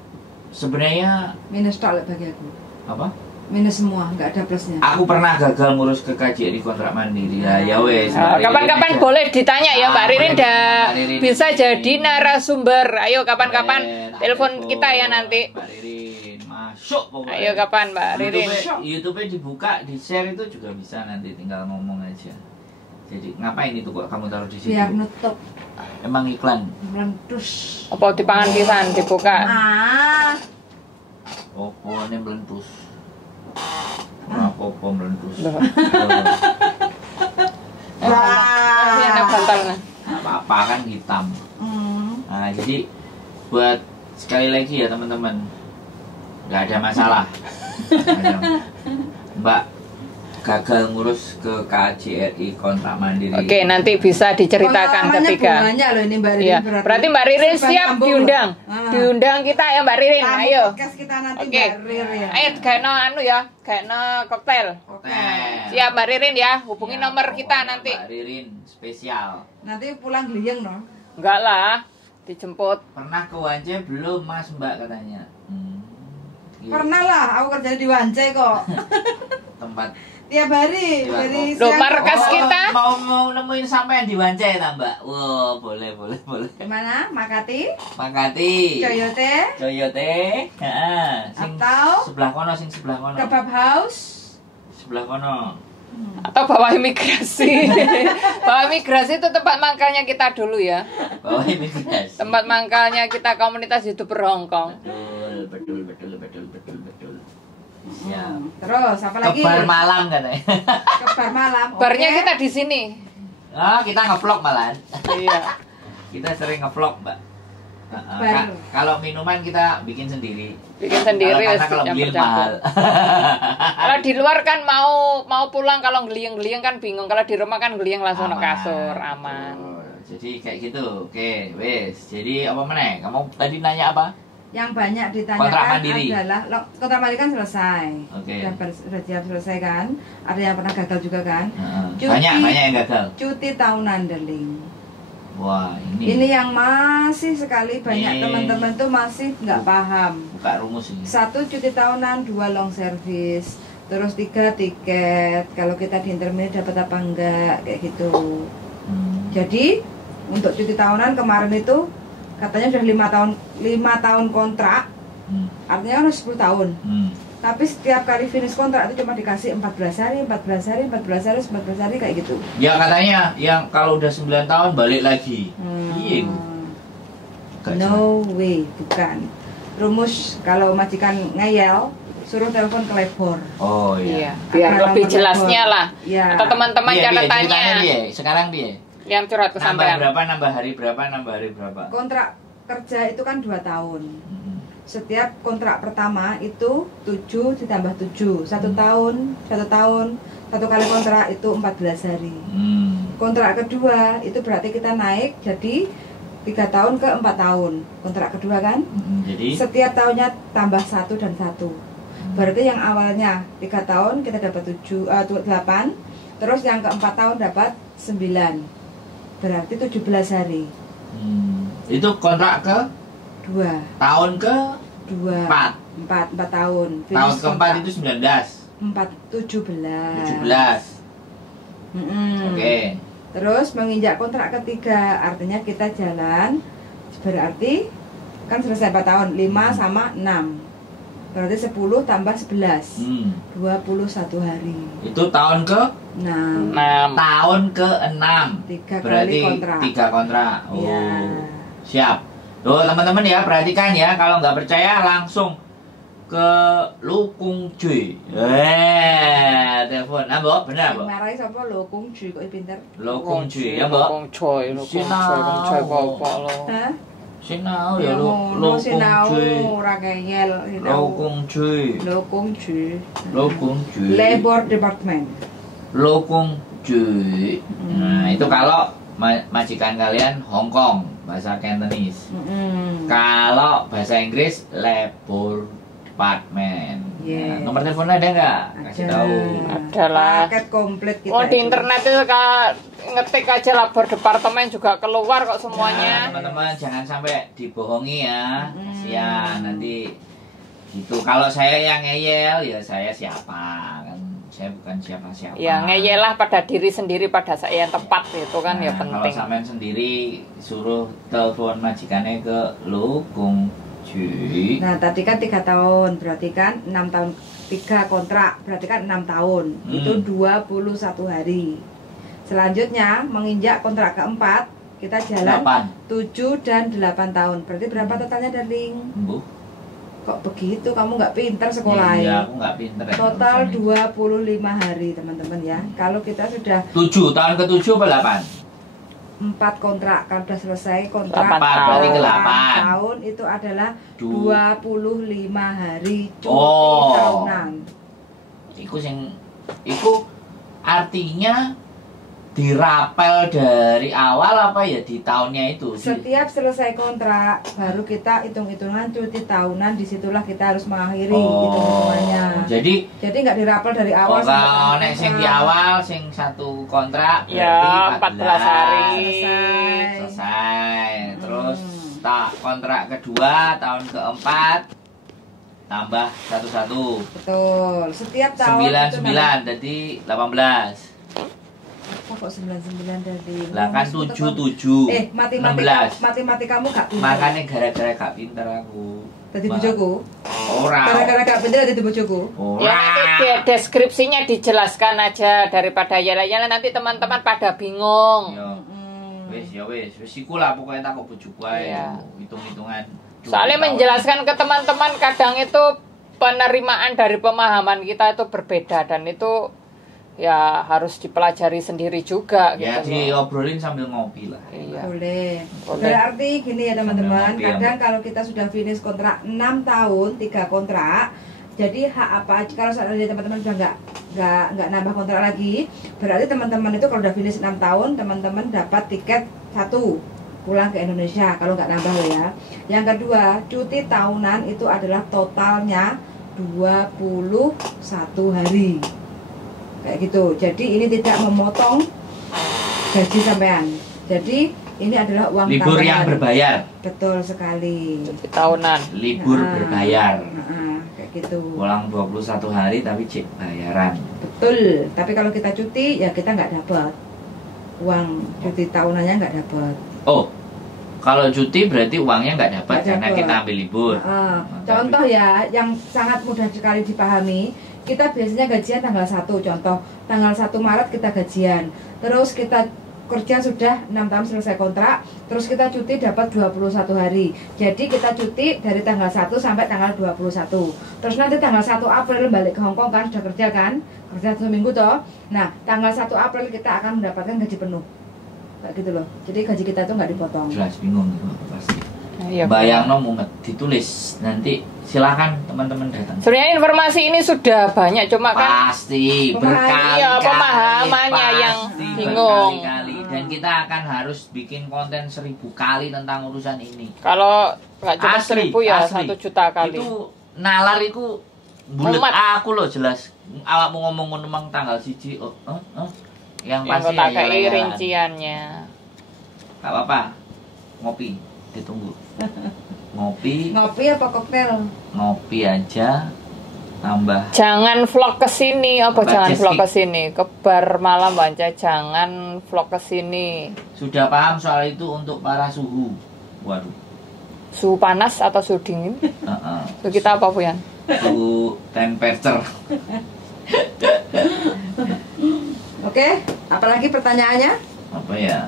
sebenarnya minus tok bagi aku. Apa? Minus semua, nggak ada plusnya. Aku pernah gagal ngurus ke KJRI kontrak mandiri. Ya wes. Kapan-kapan boleh ditanya ya Mbak Ririn, bisa jadi narasumber. Ayo kapan-kapan telepon kita ya nanti. Mbak Ririn masuk pokoknya. Ayo kapan Mbak Ririn? YouTube-nya dibuka, di-share itu juga bisa, nanti tinggal ngomong aja. Jadi ngapain itu kok kamu taruh di situ? Biar nutup. Emang iklan? Melentus. Apa dipangan pisan dibuka? Oh, ini melentus. Apa melentus? Apa-apa kan hitam. Nah, jadi buat sekali lagi ya teman-teman, nggak ada masalah. Mbak gagal ngurus ke KJRI kontrak mandiri. Oke, nanti bisa diceritakan ketika. Banyak loh ini Mbak Ririn. Iya. Berarti Mbak Ririn siap diundang. Diundang kita ya Mbak Ririn. Ayo. Oke. Ayo kayak anu ya, kayak koktail. Siap Mbak Ririn ya, hubungi Ya, nomor kita nanti. Mbak Ririn spesial. Nanti pulang geliyeng no. Enggak lah, dijemput. Pernah ke Wance belum Mas Mbak katanya? Pernah lah, aku kerja di Wance kok. Tempat tiap hari dari Loh, markas kita mau nemuin sampean di Wance ta Mbak? Wow, boleh. Gimana? Makati? Coyote. Atau sebelah kono, sebelah kono. Kebab House. Sebelah kono. Atau bawah imigrasi. Bawah imigrasi itu tempat mangkalnya kita dulu ya. Bawah imigrasi. Tempat mangkalnya kita komunitas YouTuber Hongkong. Betul. Siap. Terus apa lagi? Kebar malam katanya. Kebar malam. Barnya kita di sini. Kita ngevlog malahan. Iya. Kita sering ngevlog, Mbak. Kalau minuman kita bikin sendiri. Kalau beli mahal. Kalau di luar kan mau pulang, kalau geliyeng-geliyeng kan bingung. Kalau di rumah kan geliyeng langsung ke kasur, aman. Jadi kayak gitu. Oke, wes. Jadi apa meneh? Kamu tadi nanya apa? Yang banyak ditanyakan adalah kontrak mandiri kan selesai. Okay. Sudah siap selesai kan? Ada yang pernah gagal juga kan? Banyak yang gagal. Cuti tahunan deling. Wah, ini yang masih sekali banyak teman-teman tuh masih nggak paham. Buka rumus ini. 1 cuti tahunan, 2 long service, terus 3 tiket. Kalau kita di intermediate dapat apa enggak kayak gitu. Jadi untuk cuti tahunan kemarin itu katanya sudah 5 tahun kontrak, artinya kan 10 tahun. Tapi setiap kali finish kontrak itu cuma dikasih 14 hari kayak gitu. Ya katanya yang kalau udah 9 tahun balik lagi. Iya. No way, bukan. Rumus kalau majikan ngeyel, suruh telepon ke labor. Oh iya. Biar lebih jelasnya lah. Ya. Atau teman-teman catatannya. Sekarang dia. Yang curhat ke sampean. Nambah hari berapa? Kontrak kerja itu kan 2 tahun. Setiap kontrak pertama itu 7 ditambah 7. 1 tahun. 1 kali kontrak itu 14 hari. Kontrak kedua itu berarti kita naik jadi 3 tahun ke 4 tahun. Kontrak kedua kan? Jadi setiap tahunnya tambah 1 dan 1. Berarti yang awalnya 3 tahun kita dapat 8. Terus yang keempat tahun dapat 9. Berarti 17 hari. Itu kontrak ke 2. Tahun ke 2. 4 tahun. Tahun keempat itu 19. 17. Oke. Terus menginjak kontrak ketiga, artinya kita jalan berarti kan selesai 4 tahun, 5 sama 6. Berarti 10 tambah 11. 21 hari. Itu tahun ke 6. Tahun ke 6. 3 berarti kali kontrak. 3 kontrak. Oh. Ya. Siap. Loh teman-teman ya, perhatikan ya, kalau nggak percaya langsung ke Lukung Cuy. Telepon. Mbok, bener, Mbok? Marahi sapa Lukung Cuy kok pinter? Lukung Cuy ya, Mbok? Lukung Cuy apa lo? Hah? Sinau ya Lukung Cuy. Ora kayel. Lukung Cuy. Lukung Cuy. Labor Department. Lokung Ju. Nah, itu kalau majikan kalian Hong Kong, bahasa Cantonese. Kalau bahasa Inggris Labor Department. Yeah. Nah, nomor teleponnya ada nggak? Kasih tahu. Adalah. Paket komplit kita. Oh, di internet itu ngetik aja labor departemen juga keluar kok semuanya. Nah, teman-teman jangan sampai dibohongi ya. Kasihan nanti gitu. Kalau saya yang ngeyel ya saya siapa kan? Saya bukan siapa-siapa. Ya ngeyel lah pada diri sendiri pada saya yang tepat itu kan ya Kalau penting. sampean sendiri suruh telepon majikannya ke Lokung Ju. Nah, tadi kan 3 tahun, berarti kan 6 tahun 3 kontrak, berarti kan 6 tahun. Itu 21 hari. Selanjutnya menginjak kontrak keempat, kita jalan 7 dan 8 tahun. Berarti berapa totalnya, darling? Kok begitu? Kamu nggak pinter sekolah? Iya, aku nggak pinter. Total 25 hari, teman-teman ya. Kalau kita sudah 7 tahun ke-7 apa 8? 4 kontrak, kan sudah selesai kontrak 8 berarti ke 8 tahun itu adalah 25 hari cuti Oh. tahunan. Iku artinya dirapel dari awal apa ya di tahunnya itu? Setiap selesai kontrak baru kita hitung-hitungan cuti tahunan, disitulah kita harus mengakhiri hitung-hitungannya. Jadi nggak dirapel dari awal. kalau nek sing di awal sing satu kontrak Ya, berarti 14 hari. selesai. Terus kontrak kedua tahun keempat tambah 1 Betul. Setiap tahun 99 jadi 18. Kok 99 dari? Lah kan 77. Matematikamu gak pinter. Makanya gara-gara gak pinter aku. Tadi bojoku. Ora. Gara-gara gak pinter tadi bojoku. Ya nanti deskripsinya dijelaskan aja daripada yala-yala nanti teman-teman pada bingung. Wis iku lah pokoknya tak kok bojoku ae. Iya. Hitung-hitungan. Soalnya menjelaskan ke teman-teman kadang itu penerimaan dari pemahaman kita itu berbeda dan itu ya harus dipelajari sendiri juga Ya gitu. diobrolin sambil ngopi lah. Iya. Boleh. Boleh. Berarti gini ya teman-teman, Sambil ngopi, kadang kalau kita sudah finish kontrak 6 tahun, 3 kontrak, jadi hak apa kalau seandainya teman-teman sudah nggak nambah kontrak lagi, berarti teman-teman itu kalau udah finish 6 tahun, teman-teman dapat tiket 1 pulang ke Indonesia kalau nggak nambah loh ya. Yang kedua, cuti tahunan itu adalah totalnya 21 hari. Kayak gitu. Jadi ini tidak memotong gaji sampean. Jadi ini adalah uang Libur tambahan. yang berbayar. Betul sekali. Cuti tahunan. Libur berbayar. Kayak gitu. Pulang 21 hari tapi cek bayaran. Betul. Tapi kalau kita cuti ya kita nggak dapat uang cuti tahunannya, nggak dapat. Oh, kalau cuti berarti uangnya nggak dapat karena kita ambil libur. Contoh ya, yang sangat mudah sekali dipahami. Kita biasanya gajian tanggal 1, contoh tanggal 1 Maret kita gajian. Terus kita kerja sudah 6 tahun selesai kontrak, terus kita cuti dapat 21 hari. Jadi kita cuti dari tanggal 1 sampai tanggal 21. Terus nanti tanggal 1 April balik ke Hong Kong kan, sudah kerja kan? Kerja 1 minggu toh. Nah, tanggal 1 April kita akan mendapatkan gaji penuh. Kayak gitu loh. Jadi gaji kita tuh nggak dipotong. Jelas bingung gitu pasti. Iya, Bayang no mumet ditulis nanti silakan teman-teman datang. sebenarnya informasi ini sudah banyak cuma kan Pasti berkali-kali. Iya, pemahamannya yang pasti bingung. berkali-kali. Dan kita akan harus bikin konten 1000 kali tentang urusan ini. kalau nggak cuma Asli, 1000 ya asli. 1 juta kali. Itu nalar itu bulet Mumet. aku loh jelas. Awakmu ngomong ngomong tanggal 1 yang Yang pasti tak ya kayak ya. rinciannya. Gak apa-apa. Ngopi ditunggu. Ngopi Ngopi apa koktail? ngopi aja tambah Jangan vlog ke sini, apa Mbak jangan Jessi. vlog ke sini? Ke bar malam baca, jangan vlog ke sini. sudah paham soal itu untuk para suhu. Waduh. Suhu panas atau suhu dingin? Suhu kita apa, Bu Yan? Suhu temperature. Oke, apalagi pertanyaannya? Apa ya?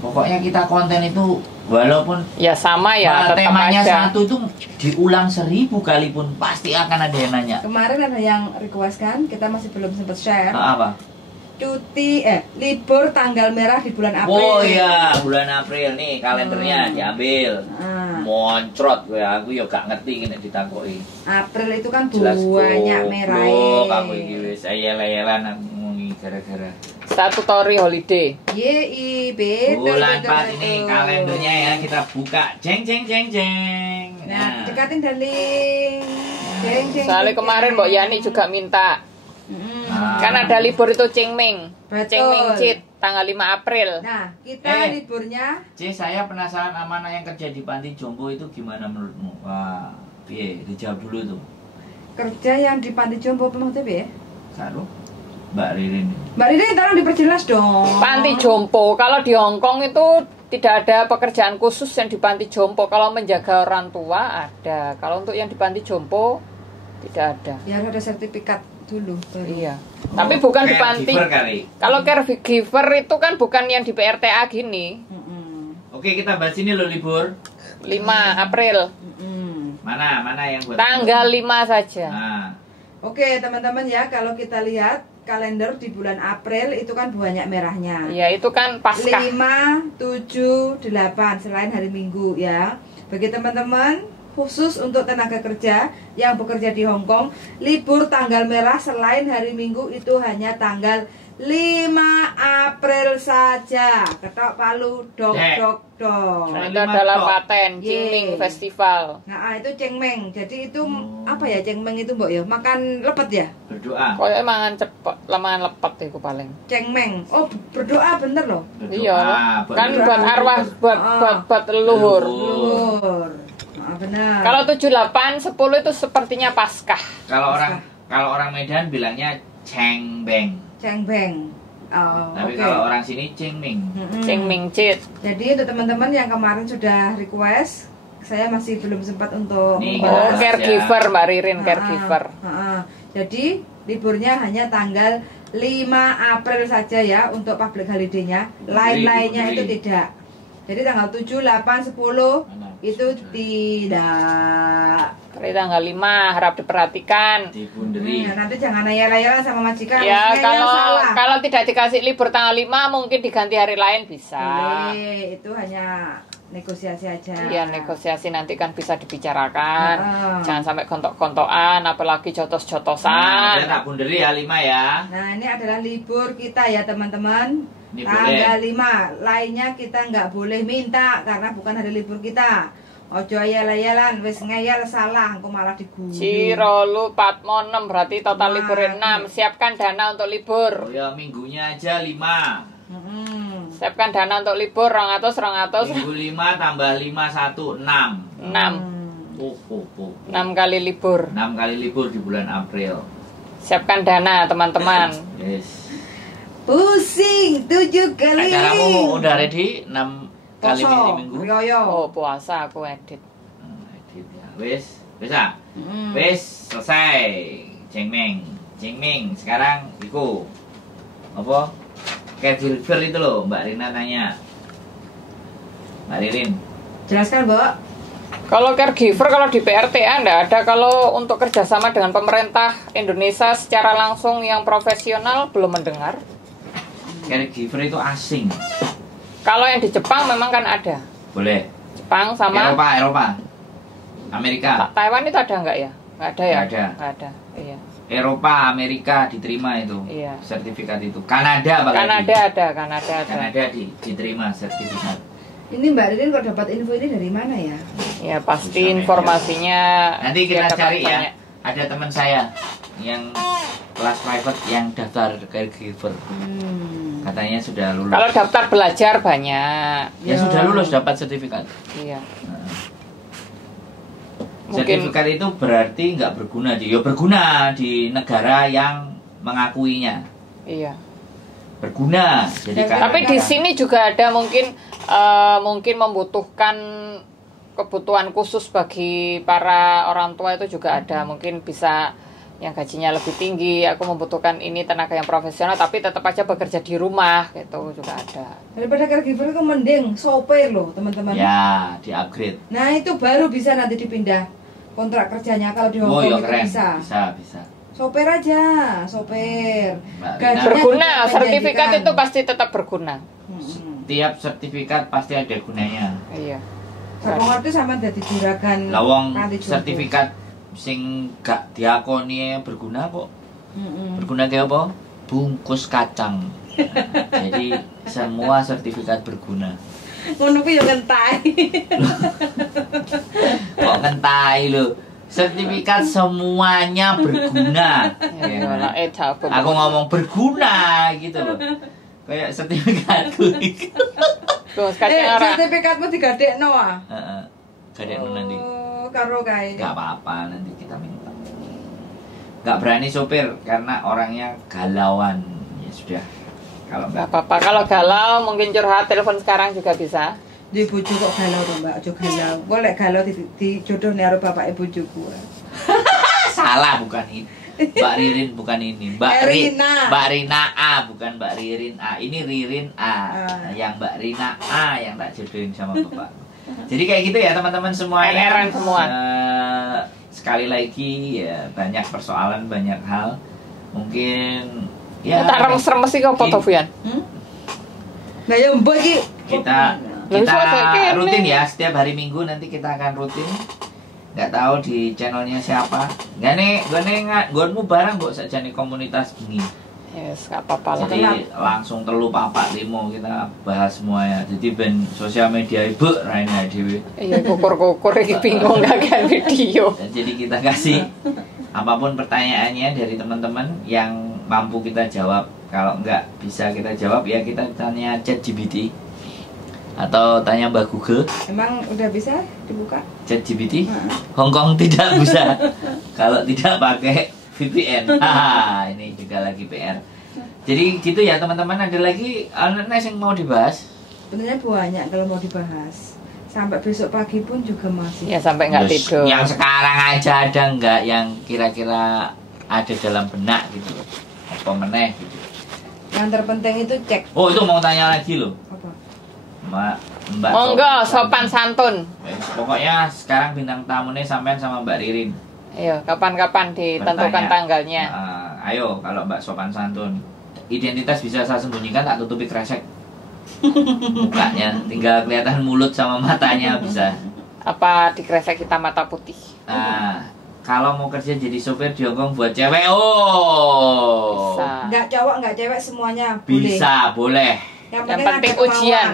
Pokoknya kita konten itu walaupun Ya sama ya, tetap temanya aja. satu itu diulang 1000 kali pun pasti akan ada yang nanya. Kemarin ada yang request kan, kita masih belum sempat share. Apa? libur tanggal merah di bulan April. Oh iya, bulan April nih kalendernya diambil. Moncrot gue, aku ya gak ngerti ini ditakoki. April itu kan Jelas banyak merah. Oh, kamu iki wis ayel-ayelan ngomongi gara-gara statutory holiday. Betul. Bulan 4 ini kalendernya ya, kita buka. Jeng jeng jeng jeng. Nah, dekatin darling. Jeng jeng. Soalnya kemarin Mbak Yani juga minta. Kan ada libur itu Cingming. Cingming Cit tanggal 5 April. Nah, kita liburnya. Saya penasaran amanah yang kerja di panti jompo itu gimana menurutmu? Wah, piye? Dijawab dulu tuh. Kerja yang di panti jompo maksudnya piye? Saru. Mbak Ririn. Mbak Ririn tolong diperjelas dong. Panti jompo kalau di Hong Kong itu tidak ada pekerjaan khusus yang di panti jompo. Kalau menjaga orang tua ada. Kalau untuk yang di panti jompo tidak ada. Ya harus ada sertifikat dulu. Baru. Iya. Tapi bukan di panti. Kalau caregiver itu kan bukan yang di PRTA gini. Oke, kita bahas ini loh libur 5 April. Mana yang buat tanggal 5 saja. Nah. Oke, teman-teman ya, kalau kita lihat kalender di bulan April itu kan banyak merahnya. Iya, itu kan Paskah. 5, 7, 8 selain hari Minggu ya. Bagi teman-teman khusus untuk tenaga kerja yang bekerja di Hong Kong, libur tanggal merah selain hari Minggu itu hanya tanggal 5 April saja. Ketok palu dok. Itu adalah paten Cingming Festival. Nah, itu cengmeng. Jadi itu apa ya cengmeng itu, Mbok ya? Makan lepet ya? Berdoa. Kok mangan cepet, mangan lepet itu paling. Cengmeng. Oh, berdoa bener loh. Iya. Kan buat arwah buat leluhur. Benar. Kalau 7, 8, 10 itu sepertinya Paskah. Kalau orang Medan bilangnya cengbeng. Cengbeng. Tapi kalau orang sini cengming. Cengming Cit. Jadi untuk teman-teman yang kemarin sudah request, saya masih belum sempat untuk membahas. Caregiver Mbak Ririn, caregiver. Jadi liburnya hanya tanggal 5 April saja ya untuk public holiday-nya. Lain-lainnya itu tidak. Jadi tanggal 7, 8, 10 itu tidak. Tapi tanggal 5 harap diperhatikan. Nanti jangan ayal-ayalan sama majikan. Ya, kalau tidak dikasih libur tanggal 5 mungkin diganti hari lain bisa. Boleh, itu hanya negosiasi aja. Iya, negosiasi nanti kan bisa dibicarakan. Jangan sampai kontok-kontokan, apalagi jotos-jotosan. Tak bunderi ya 5 ya. Nah, ini adalah libur kita ya teman-teman. Ini tanggal 5. Lainnya kita nggak boleh minta karena bukan hari libur kita. Ojo ayal-ayalan, wis ngeyel salah, aku malah diguru. Ciro lu 4 mo 6 berarti total libur 6. Siapkan dana untuk libur. Oh ya, minggunya aja 5. Siapkan dana untuk libur 200. Minggu 5 tambah 5 1 6. 6 kali libur. 6 kali libur di bulan April. Siapkan dana teman-teman. Yes. Pusing 7 kali. Acaramu udah ready 6 kali minggu. Oh, puasa aku edit. Edit ya. Wes selesai. Cengmeng. Sekarang iku apa? Caregiver itu loh, Mbak Rina tanya. Mbak Ririn. Jelaskan, Mbak. Kalau caregiver kalau di PRTA enggak ada. Kalau untuk kerjasama dengan pemerintah Indonesia secara langsung yang profesional belum mendengar. Caregiver itu asing. Kalau yang di Jepang memang kan ada. Boleh. Jepang sama Eropa. Amerika. Taiwan itu ada enggak ya? Enggak ada ya? Nggak ada. Iya. Eropa, Amerika diterima itu. Iya. Sertifikat itu. Kanada Kanada diterima sertifikat. Ini Mbak Ririn kok dapat info ini dari mana ya? Ya pasti informasinya. Nanti kita cari ya. Ada teman saya yang kelas private yang daftar caregiver. Katanya sudah lulus. Kalau daftar belajar banyak. Ya sudah lulus dapat sertifikat. Iya. Sertifikat itu berarti nggak berguna berguna di negara yang mengakuinya. Iya. Berguna. Jadi tapi di sini juga ada mungkin membutuhkan kebutuhan khusus bagi para orang tua itu juga ada. Mungkin bisa yang gajinya lebih tinggi, aku membutuhkan ini tenaga yang profesional tapi tetap aja bekerja di rumah gitu juga ada. Daripada caregiver itu mending sopir loh teman-teman. Ya, di upgrade. Nah itu baru bisa nanti dipindah kontrak kerjanya kalau di Hong Kong itu keren. bisa. Bisa. Sopir aja, sopir. Mbak Gajinya Rina. Berguna, juga sertifikat menjanjikan. itu pasti tetap berguna. Tiap sertifikat pasti ada gunanya. Iya. Aku ngerti sama dadi juragan. Lawang panti jompo. sertifikat sing gak diakoni berguna kok. Mm-mm. Berguna kayak apa? Bungkus kacang. Jadi semua sertifikat berguna. Ngono ku yo kentai. Kok ngentai lo? Sertifikat semuanya berguna. Ya, Ya. lah, coba. Aku ngomong berguna gitu loh. Kayak sertifikatku. Terus kacang ora. Sertifikatmu digadekno ah. Heeh. Gadekno nanti. Oh, karo kae. Gak apa-apa, nanti kita minta. Gak berani sopir karena orangnya galauan. Ya sudah. Kalau Gak nggak apa-apa. Kalau galau mungkin curhat telepon sekarang juga bisa. Di bojo kok galau to, Mbak? Aja galau. Golek galau dijodohne karo bapak ibu bojoku. salah bukan ini. Mbak Ririn bukan ini. Rina. Mbak Rina A bukan Mbak Ririn A. Ini Ririn A. Ah. Yang Mbak Rina A yang tak jodohin sama bapak. Jadi kayak gitu ya teman-teman semuanya. LR-an semua. Sekali lagi ya banyak persoalan, banyak hal. Mungkin ya Tak remes-remes sih kok foto Fian. Nah ya mbok iki kita Langsung aja kene. rutin ya setiap hari Minggu nanti kita akan rutin. Nggak tahu di channelnya siapa. Gonmu barang kok saja nih komunitas bengi. Yes, gak apa-apa lah. Jadi langsung telu papat limo kita bahas semuanya. Jadi ben sosial media ibu Raina Dewi. Iya, kukur-kukur iki bingung gak kan video. Dan jadi kita kasih apapun pertanyaannya dari teman-teman yang mampu kita jawab. Kalau nggak bisa kita jawab ya kita tanya ChatGPT atau tanya Mbak Google. emang udah bisa dibuka? ChatGPT. Heeh. Hongkong tidak bisa kalau tidak pakai VPN. Haha, ini juga lagi PR. Jadi gitu ya teman-teman. Ada lagi yang mau dibahas? Sebenarnya banyak kalau mau dibahas. Sampai besok pagi pun juga masih. Ya sampai nggak Terus, tidur. yang sekarang aja ada nggak yang kira-kira ada dalam benak gitu? Apa meneh gitu? Yang terpenting itu cek Oh itu mau tanya lagi loh, apa? Mbak. Monggo sopan santun. Pokoknya sekarang bintang tamunya sampean sama Mbak Ririn. Ayo, kapan-kapan ditentukan Bertanya. tanggalnya. Ayo kalau Mbak sopan santun, identitas bisa saya sembunyikan, tak tutupi kresek mukanya, tinggal kelihatan mulut sama matanya bisa. Apa dikresek kita mata putih? Nah, kalau mau kerja jadi sopir di Hongkong buat cewek, oh Bisa. Nggak cowok nggak cewek semuanya boleh. bisa, boleh. Yang ada penting kemauan. ujian.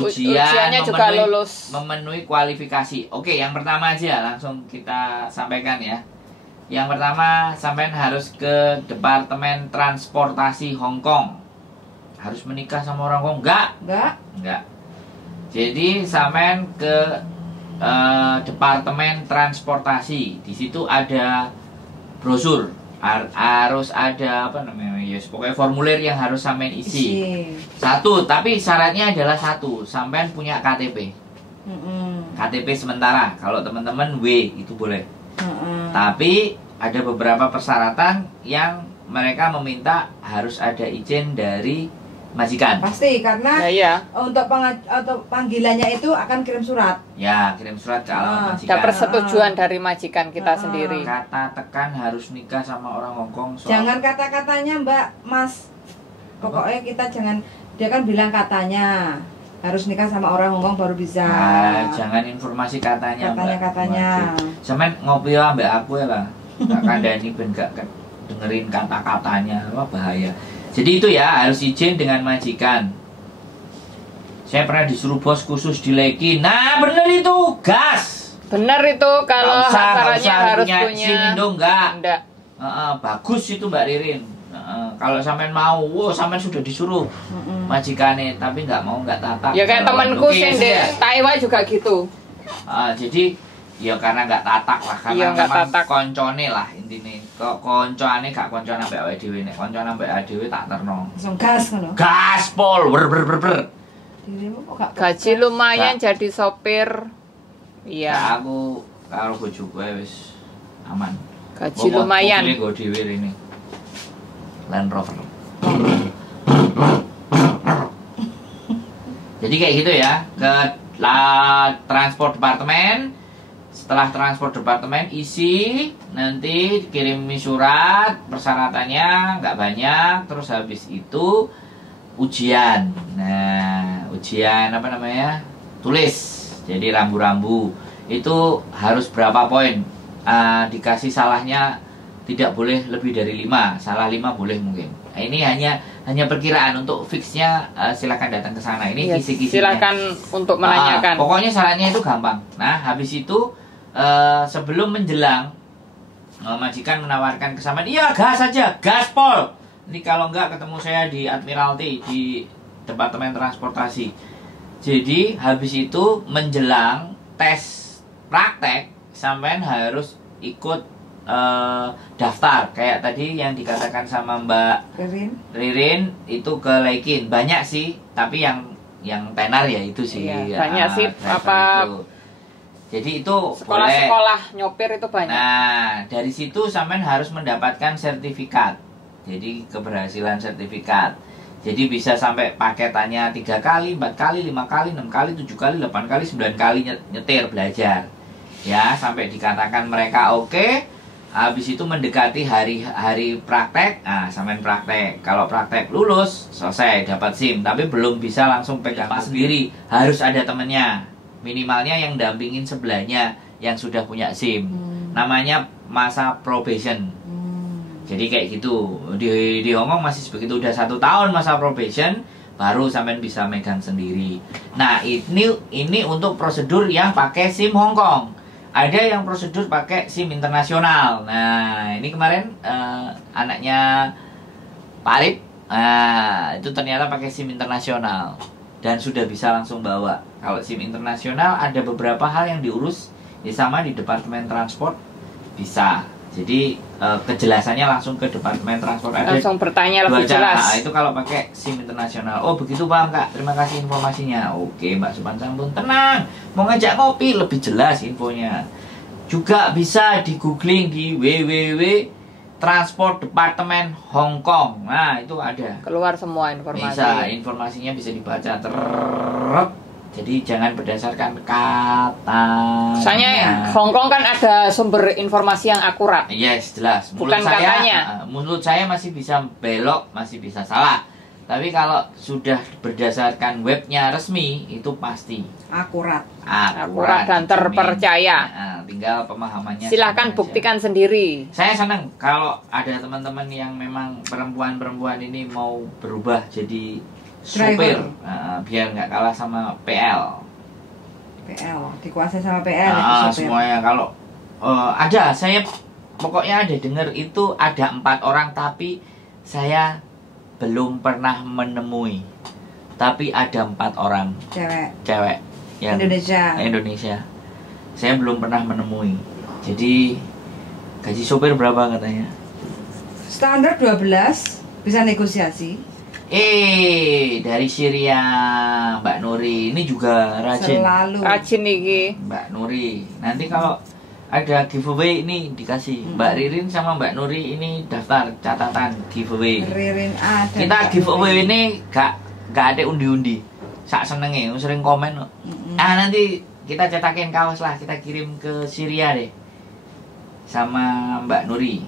Ujiannya juga lulus. memenuhi kualifikasi. Oke, yang pertama aja langsung kita sampaikan ya. Yang pertama, sampean harus ke Departemen Transportasi Hong Kong. Harus menikah sama orang Hong Kong? Enggak. Jadi sampean ke Departemen Transportasi. Di situ ada brosur. Harus ada apa namanya? Yes, pokoknya formulir yang harus sampean isi. Satu, tapi syaratnya adalah satu, sampean punya KTP. KTP sementara. Kalau teman-teman W itu boleh. Tapi ada beberapa persyaratan yang mereka meminta harus ada izin dari majikan. Pasti karena Ya, untuk atau panggilannya itu akan kirim surat. Ya, kirim surat ke alamat ada majikan. persetujuan dari majikan kita sendiri. Kata tekan harus nikah sama orang Hongkong. Jangan kata-katanya Mbak, Mas. Pokoknya kita jangan, dia kan bilang katanya harus nikah sama orang Hongkong baru bisa. Jangan informasi katanya. Katanya. Sampean ngopi ya mbak aku ya lah. Gak kandani ben gak dengerin kata-katanya, wah bahaya. Jadi itu ya harus izin dengan majikan. Saya pernah disuruh bos khusus di Leki. Nah bener itu, gas. Benar itu kalau syaratnya harus punya punya. SIM Indo enggak. Enggak. Bagus itu Mbak Ririn. Kalau sampean mau, sampean sudah disuruh majikannya, tapi nggak mau, nggak tatak. Ya kayak Kalau temanku oke, sing di sudah. Taiwan juga gitu. Jadi ya karena nggak tatak lah, karena Iya, nggak memang tatak. koncone lah intinya. Kok koncone gak koncone ambek awake dhewe, nek koncone ambek awake dhewe tak terno. Langsung gas ngono. Gaspol, ber. Dirimu kok gak Gaji lumayan jadi sopir. Ya Iya, aku karo bojoku wis aman. gaji lumayan. Mobil gue dhewe ini. Land Rover. Jadi kayak gitu ya, ke transport departemen Setelah transport departemen isi, nanti kirimi surat persyaratannya nggak banyak, terus habis itu ujian. Nah, ujian apa namanya? Tulis. Jadi rambu-rambu itu harus berapa poin? Dikasih salahnya tidak boleh lebih dari 5, salah 5 boleh mungkin. Nah, ini hanya perkiraan, untuk fixnya silakan datang ke sana. Ini Ya, kisi-kisinya. silakan untuk menanyakan. Pokoknya syaratnya itu gampang. Nah, habis itu sebelum menjelang majikan menawarkan kesamaan, iya gas saja, gaspol. Ini kalau enggak ketemu saya di Admiralty di Departemen Transportasi. Jadi habis itu menjelang tes praktek sampean harus ikut daftar kayak tadi yang dikatakan sama Mbak Ririn itu ke Laikin. Banyak sih, tapi yang tenar ya itu sih. Iya, banyak sih driver itu. Jadi itu sekolah-sekolah nyopir itu banyak. Nah, dari situ sampean harus mendapatkan sertifikat. Jadi keberhasilan sertifikat. Jadi bisa sampai paketannya 3 kali, 4 kali, 5 kali, 6 kali, 7 kali, 8 kali, 9 kali nyetir belajar. Ya, sampai dikatakan mereka oke. Habis itu mendekati hari praktek, sampean praktek. Kalau praktek lulus, selesai dapat SIM, tapi belum bisa langsung pegang sendiri. Harus ada temennya. Minimalnya yang dampingin sebelahnya yang sudah punya SIM. Namanya masa probation. Jadi kayak gitu. Di Hongkong masih begitu, udah 1 tahun masa probation baru sampean bisa megang sendiri. Nah, ini untuk prosedur yang pakai SIM Hongkong. Ada yang prosedur pakai SIM internasional. Nah, ini kemarin anaknya Pak Arif, itu ternyata pakai SIM internasional dan sudah bisa langsung bawa. Kalau SIM internasional ada beberapa hal yang diurus ya sama di Departemen Transport bisa. Jadi kejelasannya langsung ke Departemen Transport. Ada langsung bertanya lebih jelas. Itu kalau pakai SIM internasional. Oh begitu paham Kak, terima kasih informasinya. Oke Mbak Supan Sampun, tenang, mau ngajak ngopi lebih jelas infonya. Juga bisa di googling di www.transport departemen Hongkong. Nah itu ada, keluar semua informasi. Bisa, informasinya bisa dibaca terus. Jadi jangan berdasarkan kata. Soalnya Hongkong kan ada sumber informasi yang akurat. Yes, jelas. Bukan katanya. Mulut saya masih bisa belok, masih bisa salah. Tapi kalau sudah berdasarkan webnya resmi, itu pasti akurat dan terpercaya. Tinggal pemahamannya. Silahkan buktikan sendiri. Saya senang kalau ada teman-teman yang memang perempuan-perempuan ini mau berubah jadi supir, biar nggak kalah sama PL dikuasai sama PL semuanya. Kalau saya pokoknya ada dengar itu ada 4 orang, tapi saya belum pernah menemui, tapi ada 4 orang cewek yang Indonesia saya belum pernah menemui. Jadi gaji sopir berapa katanya? Standar 12, bisa negosiasi. Dari Syria Mbak Nuri ini juga rajin. Selalu rajin nih Mbak Nuri. Nanti kalau ada giveaway ini dikasih Mbak Ririn sama Mbak Nuri ini daftar catatan giveaway. Ririn ada. Kita giveaway ini gak ada undi-undi. Sak senenge sering komen. Nanti kita cetakin kaos lah, kita kirim ke Syria deh. Sama Mbak Nuri.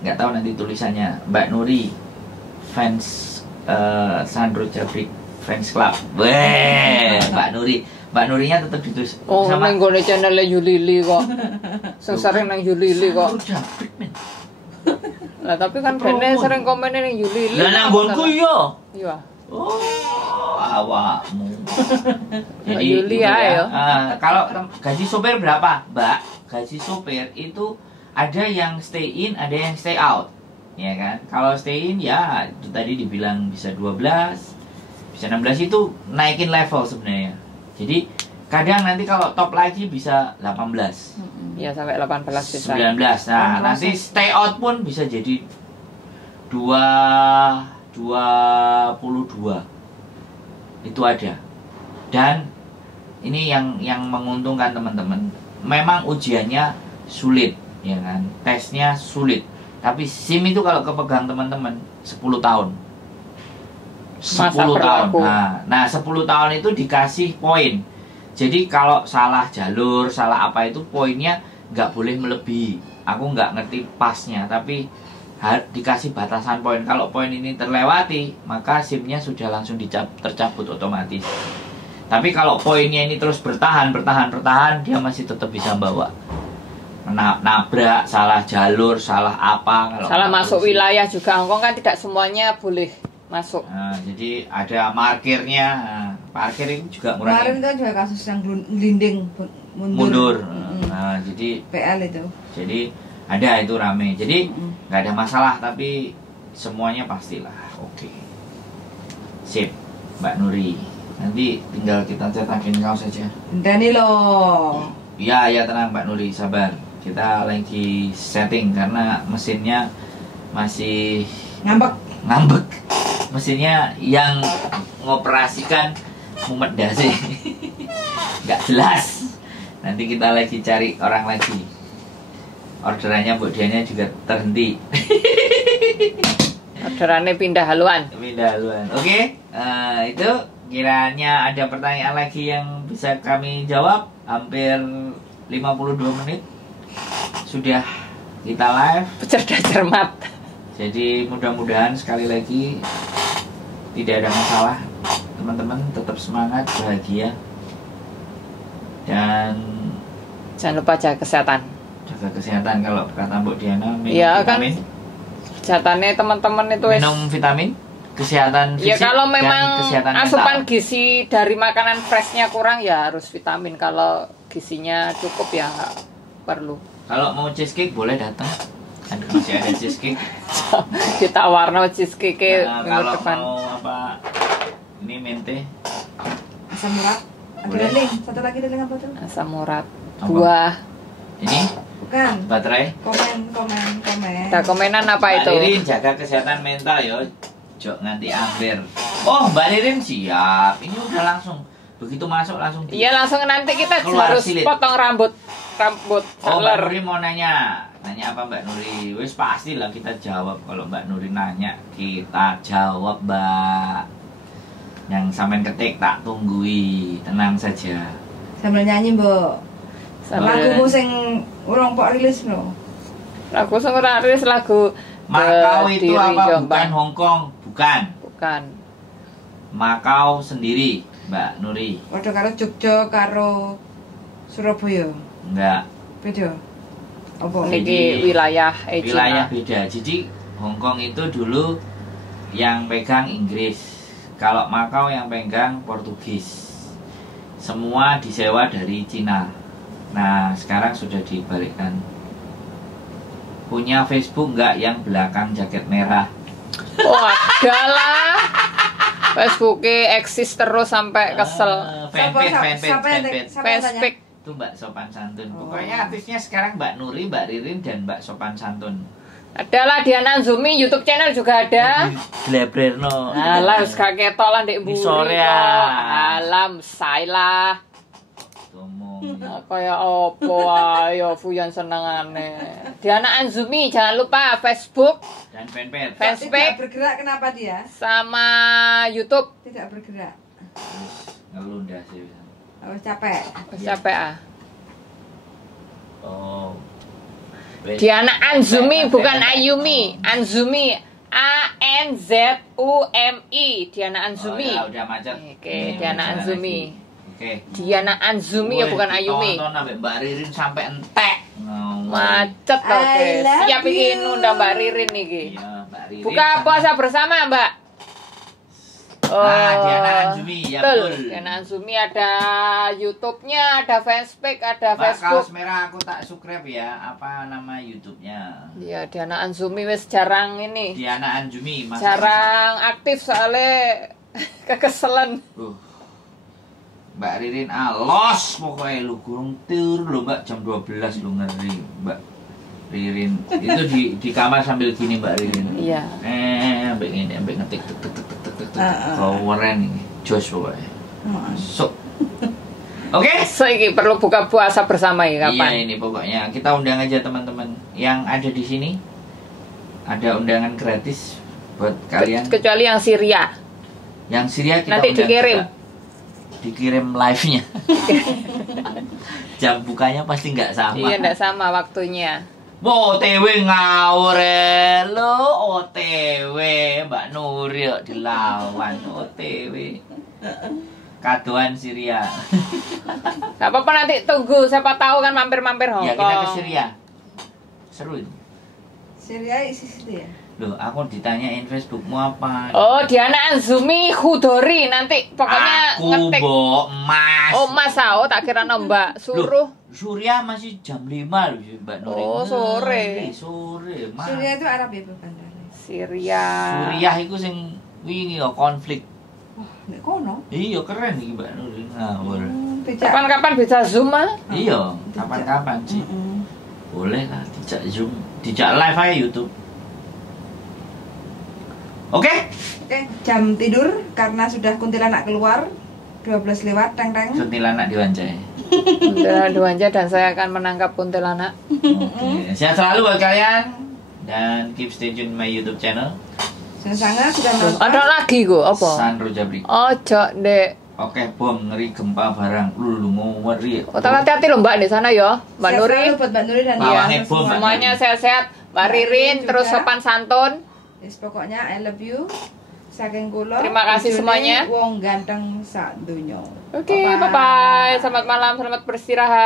Nggak tahu nanti tulisannya Mbak Nuri fans Sandro Jabrik Fans Club. Mbak Nurinya tetap ditulis. Sama nggone channelnya Yulili kok. Sering nang Yulili kok. Lah tapi kan bene sering komen nang Yulili. Lah nang nggonku yo. Iya. Oh, awakmu. Jadi Yuli ya. Kalau gaji sopir berapa, Mbak? Gaji sopir itu ada yang stay in, ada yang stay out. Ya kan, kalau stay in ya itu tadi dibilang bisa 12, bisa 16, itu naikin level sebenarnya. Jadi kadang nanti kalau top lagi bisa 18, ya sampai 18 bisa 19. Nah nanti stay out pun bisa jadi 22 itu ada. Dan ini yang menguntungkan teman-teman, memang ujiannya sulit ya kan, tesnya sulit. Tapi SIM itu kalau kepegang teman-teman 10 tahun. 10 tahun. Nah, 10 tahun itu dikasih poin. Jadi kalau salah jalur, salah apa itu poinnya nggak boleh melebihi. Aku nggak ngerti pasnya, tapi dikasih batasan poin. Kalau poin ini terlewati, maka SIM-nya sudah langsung tercabut otomatis. Tapi kalau poinnya ini terus bertahan, dia masih tetap bisa bawa. Nabrak, salah jalur, salah apa. Kalau salah masuk wilayah juga. Hongkong kan tidak semuanya boleh masuk. Nah, jadi ada parkirnya. Nah, parkir itu juga murah. Kemarin itu juga kasus yang glinding mundur. Nah, jadi PL itu. Jadi ada itu rame. Jadi nggak ada masalah, tapi semuanya pastilah oke. Sip, Mbak Nuri. Nanti tinggal kita cetakin kaos saja. Dani loh. Iya, ya tenang Mbak Nuri, sabar. Kita lagi setting karena mesinnya masih ngambek. Mesinnya yang ngoperasikan mumet dasi. Nggak jelas. Nanti kita lagi cari orang lagi. Orderannya Bu Dianya juga terhenti. Orderannya pindah haluan. Oke, itu kiranya ada pertanyaan lagi yang bisa kami jawab. Hampir 52 menit sudah kita live. Cerdas cermat. Jadi mudah-mudahan sekali lagi tidak ada masalah. Teman-teman tetap semangat, bahagia, dan jangan lupa jaga kesehatan. Jaga kesehatan kalau kata Mbak Diana. Minum vitamin. Kan kesehatannya teman-teman itu minum vitamin, kesehatan fisik, ya kalau memang kesehatan asupan mental. Gizi dari makanan freshnya kurang ya harus vitamin. Kalau gizinya cukup ya nggak perlu. Kalau mau cheesecake boleh datang. Masih ada cheesecake. Ditawar no cheesecake kalau depan. mau apa? Ini mente. Asam urat. Ada lele. Satu lagi lele apa tuh? Asam urat. Apa? Buah. Ini? Bukan. Baterai. Komen. Ada komenan apa Mbak itu? Ririn jaga kesehatan mental ya. Jok nganti akhir. Oh, Mbak Ririn siap. Ini udah langsung. Begitu masuk langsung. Iya langsung nanti kita keluar harus silit. potong rambut. Oh, Mbak Nuri mau nanya apa Mbak Nuri? Wis pastilah kita jawab. Kalau Mbak Nuri nanya kita jawab, Mbak. Yang sampean ketik tak tunggui, tenang saja. Sambil nyanyi, Mbok. Lagu sing urung pok rilis no. Lagu sing ora rilis lagu Makau itu Diri apa? Jombang. Bukan Hong Kong, Bukan. Makau sendiri, Mbak Nuri. Padha karo Jogja karo Surabaya. Enggak. Beda. Apa? Niki wilayah Wilayah beda. Jadi Hong Kong itu dulu yang pegang Inggris. Kalau Makau yang pegang Portugis. Semua disewa dari Cina. Nah, sekarang sudah dibalikkan. Punya Facebook enggak yang belakang jaket merah? Oh, ada lah. Facebooknya eksis terus sampai kesel. Fanpage. Facebook. Itu Mbak Sopan Santun. Pokoknya artisnya sekarang Mbak Nuri, Mbak Ririn, dan Mbak Sopan Santun. Adalah Diana Zumi, YouTube channel juga ada. Glebrerno. Alah, wis gak ketok lah ndek mburi. Sore ya. Alam salah. Ngomong. Kayak opo ayo Fuyan senengane. Diana Anzumi, jangan lupa Facebook Dan fanpage. Facebook. Tidak bergerak kenapa dia? Sama YouTube. Tidak bergerak. Ngelundah sih. Harus capek. Capek ah. Oh. Diana Anzumi bukan Ayumi. Anzumi ANZUMI. Diana Anzumi. Oh, ya, udah macet. Oke, Diana Anzumi. Oke. Diana Anzumi ya bukan Ayumi. Tonton sampai Mbak Ririn sampai entek. Macet oke. Siap iki undang Mbak Ririn iki. Iya, Mbak Ririn. Buka puasa bersama, Mbak. Diana Anzumi, ya betul. Diana Anzumi ada YouTube-nya, ada Facebook, ada Mbak, Facebook. kaos merah aku tak subscribe ya. Apa nama YouTube-nya? Iya, Diana Anzumi wis jarang ini. Diana Anzumi. Jarang aktif soalnya kekeselan. Mbak Ririn los pokoknya lu kurang tur lu Mbak jam 12 lu ngeri Mbak Ririn itu di kamar sambil gini Mbak Ririn. Iya. Ambek ngene ambek ngetik tek tek tek tek tek tek. Keren ini. Jos pokoknya. Masuk. Oke. So iki perlu buka puasa bersama ya kapan? Iya ini pokoknya kita undang aja teman-teman yang ada di sini. Ada undangan gratis buat kalian. Kecuali yang Syria. Yang Syria kita Nanti undang dikirim. juga. dikirim live-nya. Jam bukanya pasti nggak sama. Iya, enggak sama waktunya. OTW ngawur lo, OTW Mbak Nuri kok dilawan OTW. Kadoan Syria. Gak apa-apa, nanti tunggu, siapa tahu kan mampir-mampir Ya Hongkong. kita ke Syria. Seru itu. Syria isi situ ya. Loh, aku ditanyain Facebookmu apa? Oh, Diana Azumi Khudori, nanti pokoknya Aku ngetik. Mbok Mas. Oh, Mas Sao, tak kira Mbak. Suruh. Loh, Surya masih jam 5 loh Mbak Nuri. Oh, sore. Sore, Mas. Syria itu Arab ya bukan? Syria. Suriah iku sing wingi kok konflik. Nek kono. Iya keren iki Mbak Nuri. Ngawur. Becak. Kapan-kapan bisa Zoom ah? Iya, kapan-kapan sih. Boleh lah dijak Zoom, dijak live aja YouTube. Oke? Oke, jam tidur karena sudah kuntilanak keluar 12 lewat teng-teng. Kuntilanak diwancai. Duanja dan saya akan menangkap kuntilanak. Oke. Sehat selalu buat kalian dan keep stay tune my YouTube channel Sangat sudah nonton. Ada lagi kok apa? Sandro Jabri. Ojo, Dek. Oke, bom ngeri gempa barang. Lu mau ngeri. Oh, hati-hati loh Mbak di sana ya. Mbak Sehat Nuri. selalu buat Mbak Nuri dan Bawangnya Diana bom, Mbak. Semuanya sehat-sehat. Mbak Ririn juga. terus sopan santun. Yes, pokoknya I love you. Saking kula. Terima kasih bojone semuanya. Wong ganteng sak donya. Oke, bye-bye. Selamat malam, selamat beristirahat.